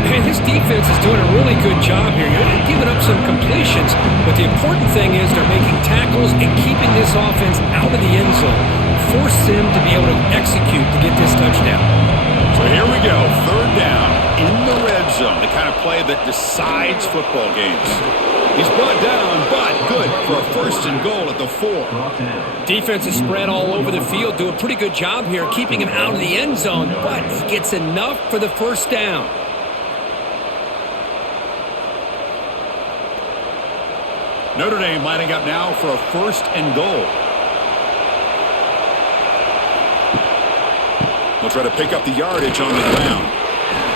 Man, this defense is doing a really good job here. They're giving up some completions, but the important thing is they're making tackles and keeping this offense out of the end zone. Force them to be able to execute to get this touchdown. So here we go. 3rd down in the red zone. The kind of play that decides football games. He's brought down, but good for a 1st and goal at the 4. Defense is spread all over the field. Do a pretty good job here keeping him out of the end zone, but he gets enough for the 1st down. Notre Dame lining up now for a 1st and goal. They'll try to pick up the yardage on the ground.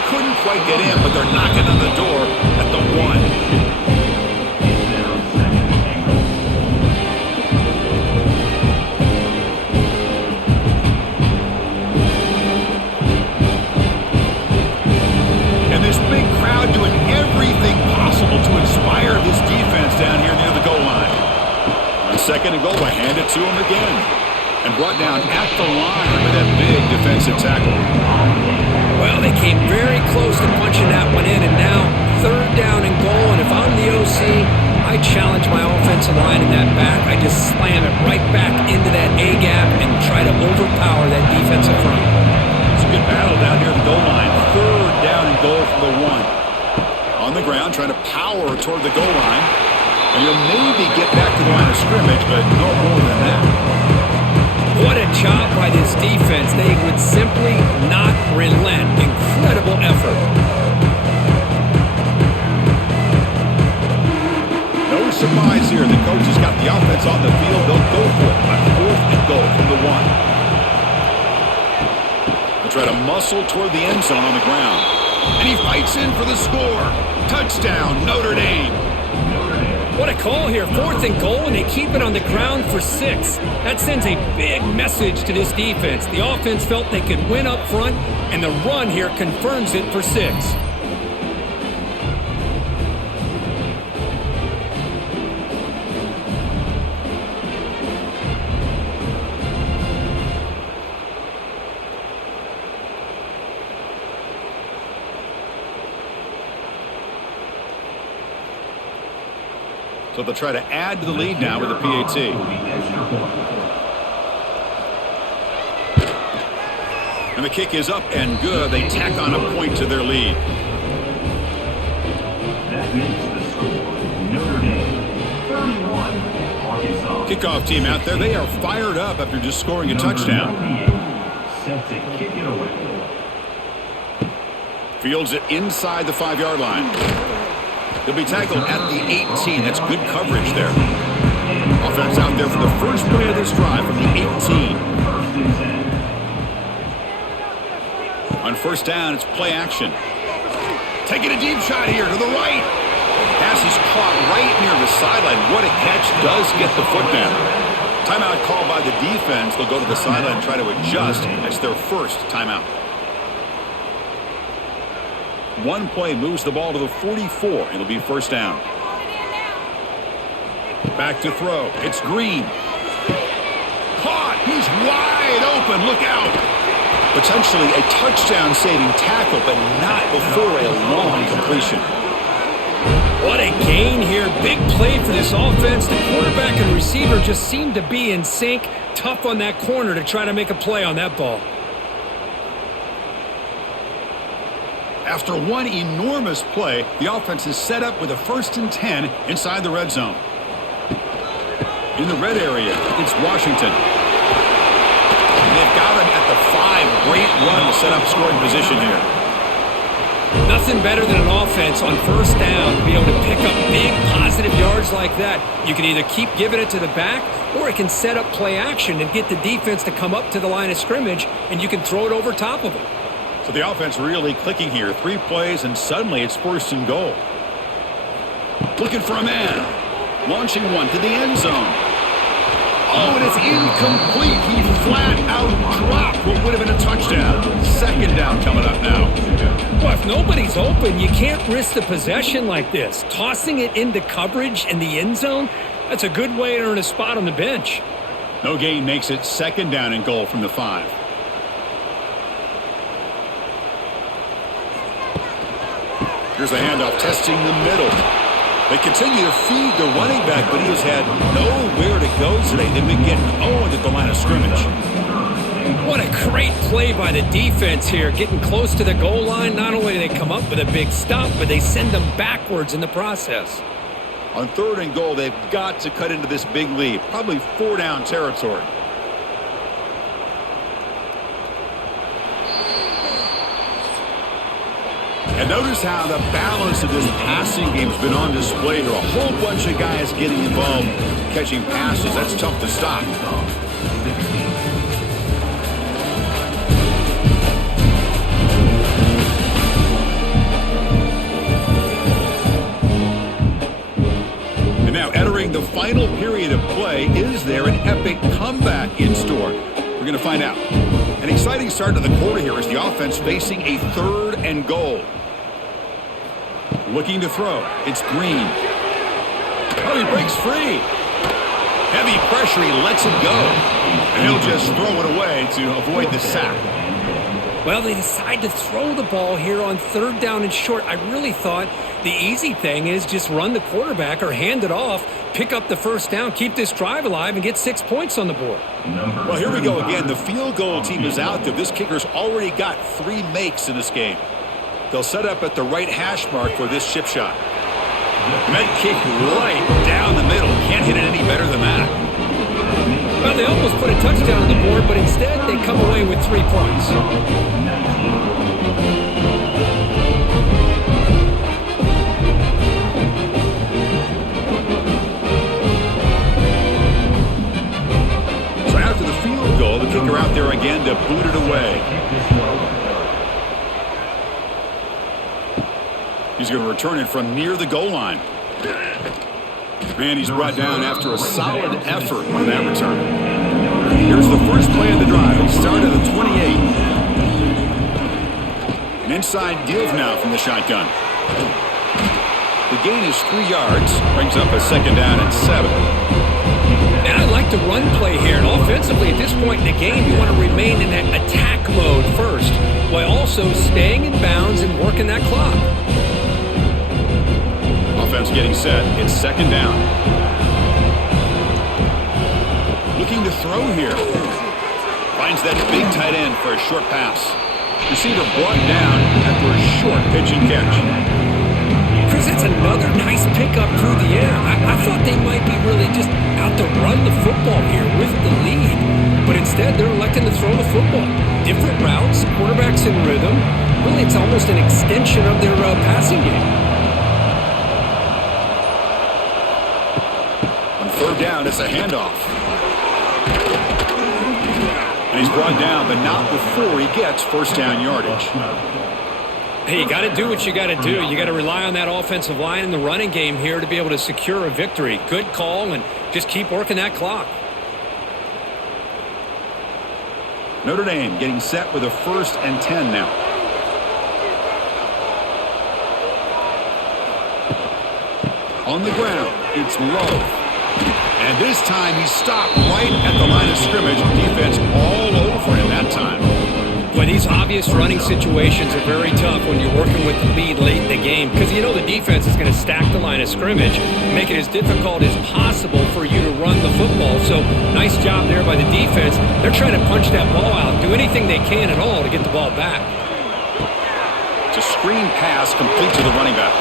Couldn't quite get in, but they're knocking on the door at the 1. This big crowd doing everything possible to inspire this defense down here near the goal line. On 2nd and goal, they hand it to him again. And brought down at the line with that big defensive tackle. Well, they came very close to punching that one in, and now 3rd down and goal. And if I'm the OC, I challenge my offensive line in that back. I just slam it right back into that A-gap and try to overpower that defensive front. It's a good battle down here at the goal line. 3rd down and goal from the 1. On the ground, trying to power toward the goal line. And you'll maybe get back to the line of scrimmage, but no more than that. What a job by this defense. They would simply not relent. Incredible effort. No surprise here. The coach has got the offense on the field. They'll go for it on 4th and goal from the 1. They'll try to muscle toward the end zone on the ground. And he fights in for the score. Touchdown, Notre Dame. What a call here. 4th and goal, and they keep it on the ground for 6. That sends a big message to this defense. The offense felt they could win up front, and the run here confirms it for 6. So they'll try to add to the lead now with a PAT. And the kick is up and good. They tack on a point to their lead. That makes the score Notre Dame 31, Arkansas. Kickoff team out there. They are fired up after just scoring a touchdown. Set to kick it away. Fields it inside the 5-yard line. He'll be tackled at the 18. That's good coverage there. Offense out there for the first play of this drive from the 18. On 1st down, it's play action. Taking a deep shot here to the right. Pass is caught right near the sideline. What a catch. Does get the foot down. Timeout called by the defense. They'll go to the sideline and try to adjust. That's their first timeout. One play moves the ball to the 44. It'll be 1st down. Back to throw. It's Green. Caught. He's wide open. Look out. Potentially a touchdown-saving tackle, but not before a long completion. What a gain here. Big play for this offense. The quarterback and receiver just seemed to be in sync. Tough on that corner to try to make a play on that ball. After one enormous play, the offense is set up with a 1st and 10 inside the red zone. In the red area, it's Washington. And they've got him at the 5. Great run to set up scoring position here. Nothing better than an offense on 1st down to be able to pick up big positive yards like that. You can either keep giving it to the back, or it can set up play action and get the defense to come up to the line of scrimmage, and you can throw it over top of them. So the offense really clicking here. 3 plays, and suddenly it's 1st and goal. Looking for a man. Launching one to the end zone. Oh, and it's incomplete. He flat out dropped what would have been a touchdown. 2nd down coming up now. Well, if nobody's open, you can't risk the possession like this. Tossing it into coverage in the end zone, that's a good way to earn a spot on the bench. No gain makes it 2nd down and goal from the 5. Here's a handoff, testing the middle. They continue to feed the running back, but he has had nowhere to go today. They've been getting owned at the line of scrimmage. What a great play by the defense here. Getting close to the goal line, not only do they come up with a big stop, but they send them backwards in the process. On 3rd and goal, they've got to cut into this big lead. Probably 4-down territory. And Notice how the balance of this passing game has been on display here. A whole bunch of guys getting involved catching passes. That's tough to stop. And now entering the final period of play, is there an epic comeback in store? We're going to find out. An exciting start to the quarter here as the offense facing a 3rd and goal. Looking to throw. It's Green. Oh, he breaks free. Heavy pressure. He lets it go. And he'll just throw it away to avoid the sack. Well, they decide to throw the ball here on 3rd down and short. I really thought the easy thing is just run the quarterback or hand it off, pick up the 1st down, keep this drive alive, and get 6 points on the board. Well, here we go again. The field goal team is out there. This kicker's already got 3 makes in this game. They'll set up at the right hash mark for this chip shot. And that kick right down the middle. Can't hit it any better than that. Well, they almost put a touchdown on the board, but instead they come away with 3 points. So after the field goal, the kicker out there again to boot it away. He's going to return it from near the goal line. And he's brought down after a solid effort on that return. Here's the first play of the drive. It started at the 28. An inside give now from the shotgun. The gain is 3 yards. Brings up a 2nd down and 7. And I like the run play here. And offensively, at this point in the game, you want to remain in that attack mode first, while also staying in bounds and working that clock. Offense getting set. It's 2nd down. Looking to throw here. Finds that big tight end for a short pass. Receiver brought down after a short pitch and catch. Chris, that's another nice pickup through the air. I thought they might be really just out to run the football here with the lead. But instead, they're electing to throw the football. Different routes, quarterbacks in rhythm. Really, it's almost an extension of their passing game. 3rd down, it's a handoff. And he's brought down, but not before he gets 1st down yardage. Hey, you got to do what you got to do. You got to rely on that offensive line in the running game here to be able to secure a victory. Good call, and just keep working that clock. Notre Dame getting set with a 1st and 10 now. On the ground, it's Love. And this time he stopped right at the line of scrimmage. Defense all over him that time. Well, these obvious running situations are very tough when you're working with the lead late in the game, because you know the defense is going to stack the line of scrimmage, make it as difficult as possible for you to run the football. So nice job there by the defense. They're trying to punch that ball out, do anything they can at all to get the ball back. It's a screen pass complete to the running back.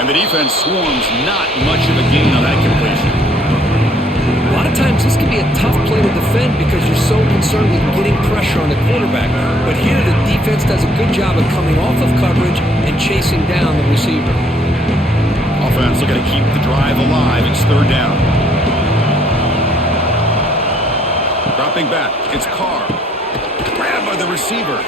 And the defense swarms not much of a gain on that completion. A lot of times this can be a tough play to defend because you're so concerned with getting pressure on the quarterback. But here the defense does a good job of coming off of coverage and chasing down the receiver. Offense looking to keep the drive alive. It's 3rd down. Dropping back. It's Carr. Grabbed by the receiver.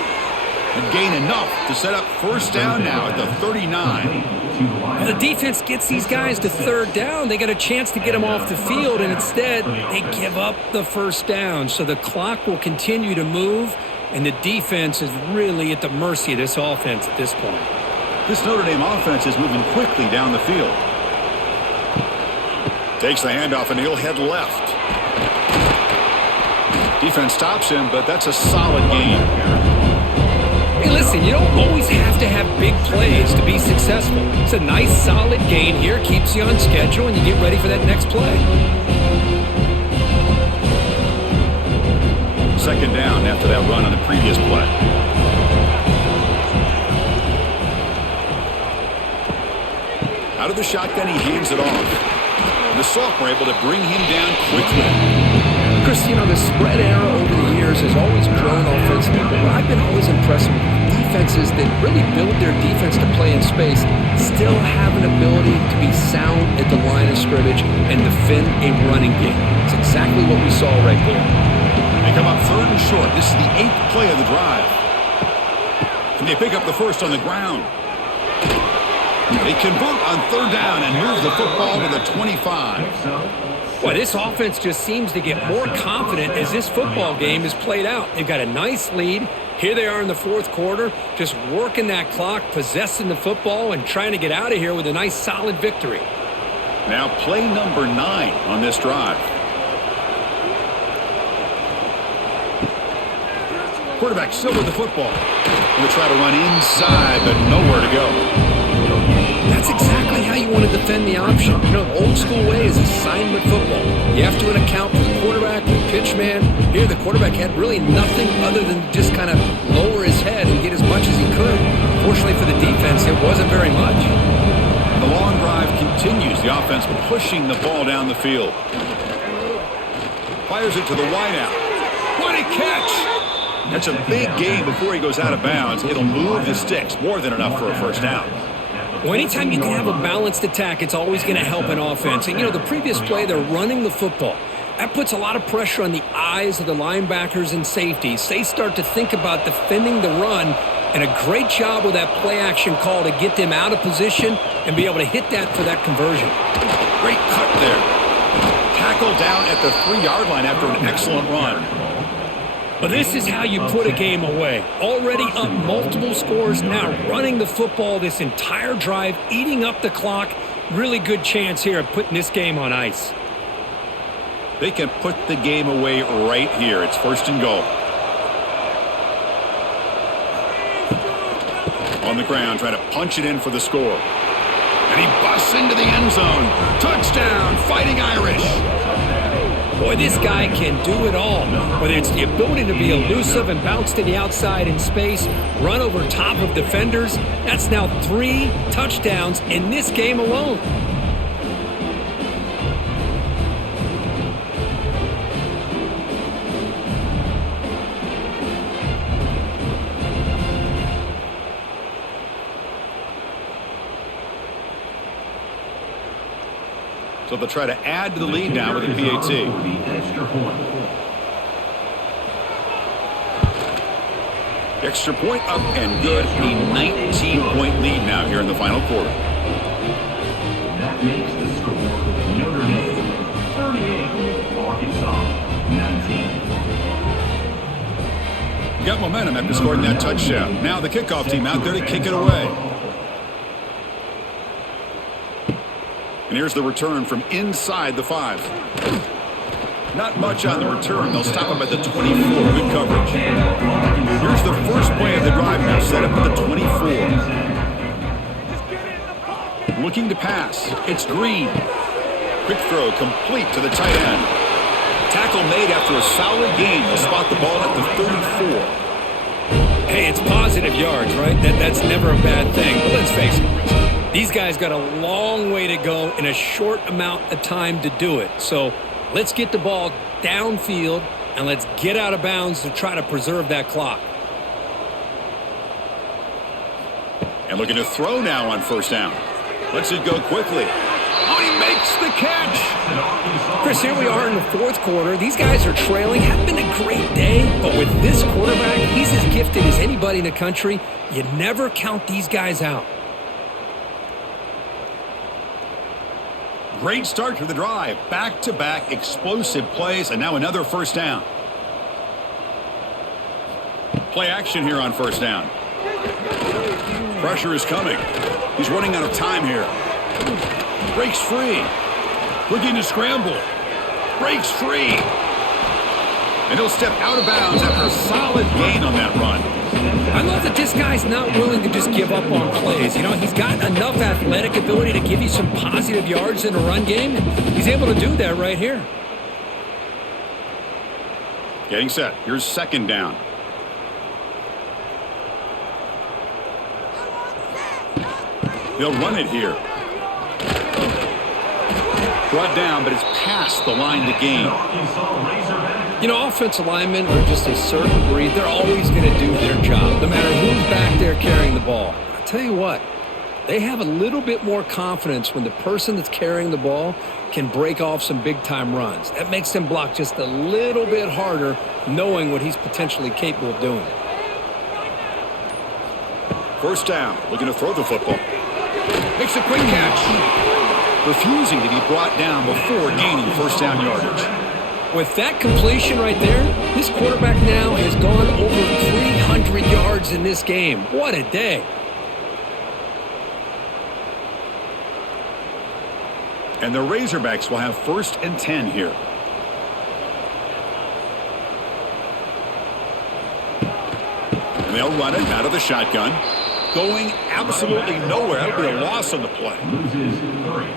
And gain enough to set up 1st down now at the 39. Well, the defense gets these guys to 3rd down. They got a chance to get them off the field, and instead they give up the 1st down. So the clock will continue to move, and the defense is really at the mercy of this offense at this point. This Notre Dame offense is moving quickly down the field. Takes the handoff, and he'll head left. Defense stops him, but that's a solid gain. Hey, listen, you don't always have to have big plays to be successful. It's a nice, solid gain here, keeps you on schedule, and you get ready for that next play. 2nd down after that run on the previous play. Out of the shotgun, he hands it off. And the sophomore able to bring him down quickly. Chris, you know, the spread era over the years has always grown offensively, but what I've been always impressed with offenses that really build their defense to play in space still have an ability to be sound at the line of scrimmage and defend a running game. It's exactly what we saw right there. They come up 3rd and short. This is the 8th play of the drive. And they pick up the first on the ground. They convert on 3rd down and move the football to the 25. Well, this offense just seems to get more confident as this football game is played out. They've got a nice lead. Here they are in the 4th quarter, just working that clock, possessing the football, and trying to get out of here with a nice, solid victory. Now play number 9 on this drive. Quarterback still with the football. Going to try to run inside, but nowhere to go. That's exactly how you want to defend the option. You know, old school way is assignment football. You have to account for the quarterback, the pitch man. Here, the quarterback had really nothing other than just kind of lower his head and get as much as he could. Fortunately for the defense, it wasn't very much. The long drive continues. The offense pushing the ball down the field. Fires it to the wideout. What a catch! That's a big gain before he goes out of bounds. It'll move the sticks. More than enough for a first down. Well, anytime you can have a balanced attack, it's always going to help an offense. And, you know, the previous play, they're running the football. That puts a lot of pressure on the eyes of the linebackers and safeties. They start to think about defending the run, and a great job with that play-action call to get them out of position and be able to hit that for that conversion. Great cut there. Tackle down at the 3-yard line after an excellent run. But this is how you put a game away. Already up multiple scores, now running the football this entire drive, eating up the clock. Really good chance here of putting this game on ice. They can put the game away right here. It's 1st and goal. On the ground, trying to punch it in for the score. And he busts into the end zone. Touchdown, Fighting Irish. Boy, this guy can do it all. Whether it's the ability to be elusive and bounce to the outside in space, run over top of defenders, that's now 3 touchdowns in this game alone. So they'll try to add to the lead now with a PAT. Extra point up and good. A 19-point lead now here in the final quarter. That makes the score Notre Dame 38, Arkansas 19. Got momentum after scoring that touchdown. Now the kickoff team out there to kick it away. And here's the return from inside the 5. Not much on the return. They'll stop him at the 24. Good coverage. Here's the first play of the drive now, set up at the 24. Looking to pass. It's Green. Quick throw complete to the tight end. Tackle made after a solid gain. They'll spot the ball at the 34. Hey, it's positive yards, right? That's never a bad thing. But let's face it, Chris. These guys got a long way to go in a short amount of time to do it. So let's get the ball downfield and let's get out of bounds to try to preserve that clock. And looking to throw now on 1st down. Lets it go quickly. Oh, he makes the catch. Chris, here we are in the 4th quarter. These guys are trailing. Hasn't been a great day, but with this quarterback, he's as gifted as anybody in the country. You never count these guys out. Great start to the drive. Back-to-back explosive plays, and now another 1st down. Play action here on 1st down. Pressure is coming. He's running out of time here. Breaks free. Looking to scramble. Breaks free. And he'll step out of bounds after a solid gain on that run. I love that this guy's not willing to just give up on plays. You know, he's got enough athletic ability to give you some positive yards in a run game, and he's able to do that right here. Getting set. Here's 2nd down. They'll run it here. Brought down, but it's past the line to gain. You know, offensive linemen are just a certain breed. They're always going to do their job, no matter who's back there carrying the ball. I'll tell you what, they have a little bit more confidence when the person that's carrying the ball can break off some big-time runs. That makes them block just a little bit harder, knowing what he's potentially capable of doing. First down, looking to throw the football. Makes a quick catch. Refusing to be brought down before gaining first down yardage. With that completion right there, this quarterback now has gone over 300 yards in this game. What a day. And the Razorbacks will have 1st and 10 here. And they'll run it out of the shotgun. Going absolutely nowhere. That'll be a loss on the play.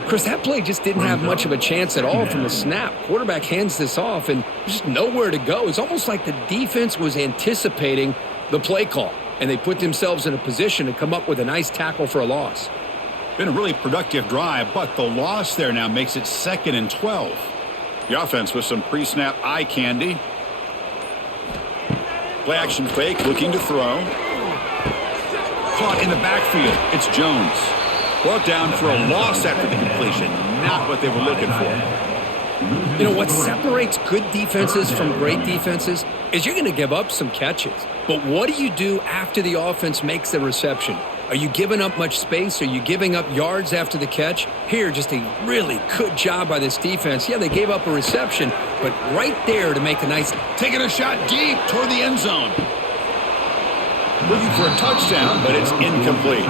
Chris, that play just didn't have much of a chance at all from the snap. Quarterback hands this off, and there's just nowhere to go. It's almost like the defense was anticipating the play call, and they put themselves in a position to come up with a nice tackle for a loss. Been a really productive drive, but the loss there now makes it 2nd and 12. The offense with some pre-snap eye candy. Play action fake, looking to throw. Caught in the backfield. It's Jones. Brought down for a loss after the completion. Not what they were looking for. You know, what separates good defenses from great defenses is you're going to give up some catches. But what do you do after the offense makes the reception? Are you giving up much space? Are you giving up yards after the catch? Here, just a really good job by this defense. Yeah, they gave up a reception, but right there to make a nice... Taking a shot deep toward the end zone. Looking for a touchdown, but it's incomplete.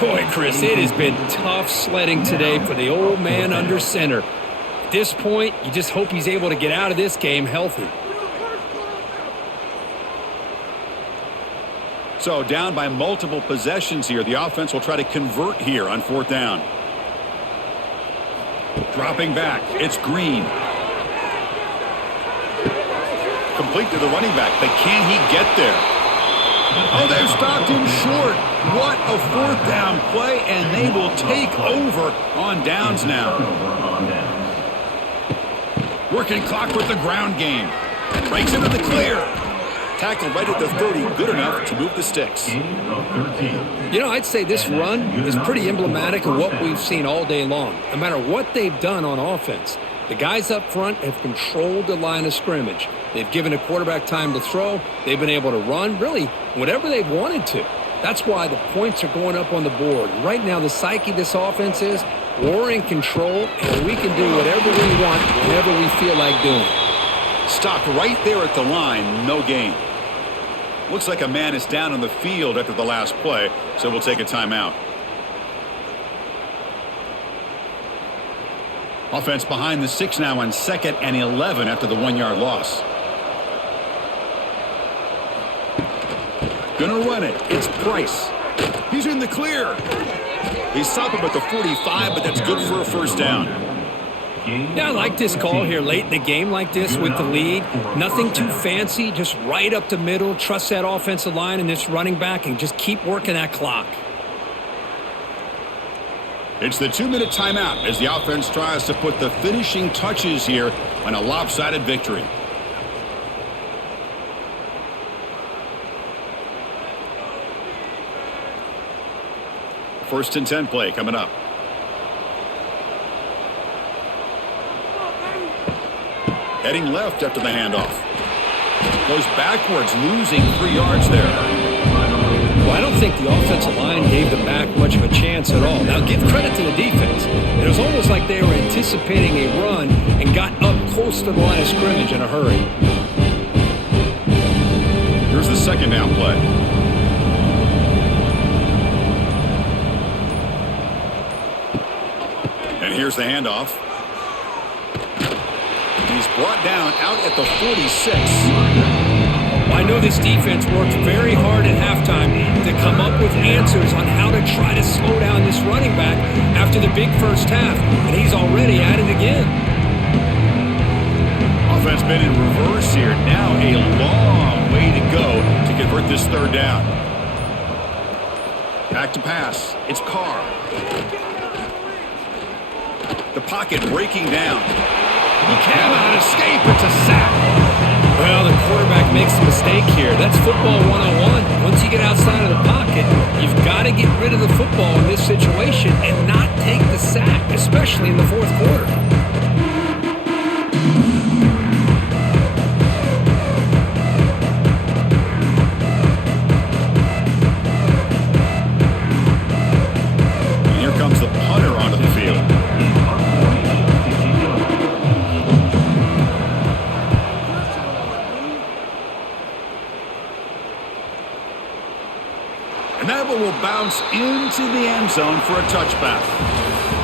Boy, Chris, it has been tough sledding today for the old man under center. At this point, you just hope he's able to get out of this game healthy. So down by multiple possessions here. The offense will try to convert here on 4th down. Dropping back. It's Green. Complete to the running back, but can he get there? Oh, they've stopped him short. What a 4th down play, and they will take over on downs now. Working clock with the ground game. Breaks into the clear. Tackle right at the 30, good enough to move the sticks. You know, I'd say this run is pretty emblematic of what we've seen all day long. No matter what they've done on offense, the guys up front have controlled the line of scrimmage. They've given a quarterback time to throw. They've been able to run, really, whatever they've wanted to. That's why the points are going up on the board. Right now, the psyche of this offense is we're in control, and we can do whatever we want whenever we feel like doing. Stopped right there at the line, no gain. Looks like a man is down on the field after the last play, so we'll take a timeout. Offense behind the 6 now on 2nd and 11 after the 1-yard loss. Gonna run it. It's Price. He's in the clear. They stop him at the 45, but that's good for a first down. Yeah, I like this call here late in the game like this with the lead. Nothing too fancy, just right up the middle. Trust that offensive line and this running back and just keep working that clock. It's the 2-minute timeout as the offense tries to put the finishing touches here on a lopsided victory. First and 10 play coming up. Heading left after the handoff. Goes backwards, losing 3 yards there. Well, I don't think the offensive line gave the back much of a chance at all. Now, give credit to the defense. It was almost like they were anticipating a run and got up close to the line of scrimmage in a hurry. Here's the 2nd down play. And here's the handoff. He's brought down out at the 46. I know this defense worked very hard at halftime to come up with answers on how to try to slow down this running back after the big first half, and he's already at it again. Offense been in reverse here. Now a long way to go to convert this 3rd down. Back to pass. It's Carr. The pocket breaking down. He cannot escape. It's a sack. Well, the quarterback makes a mistake here. That's football 101. Once you get outside of the pocket, you've got to get rid of the football in this situation and not take the sack, especially in the fourth quarter. And here comes the punter onto the field. And that one will bounce into the end zone for a touchback.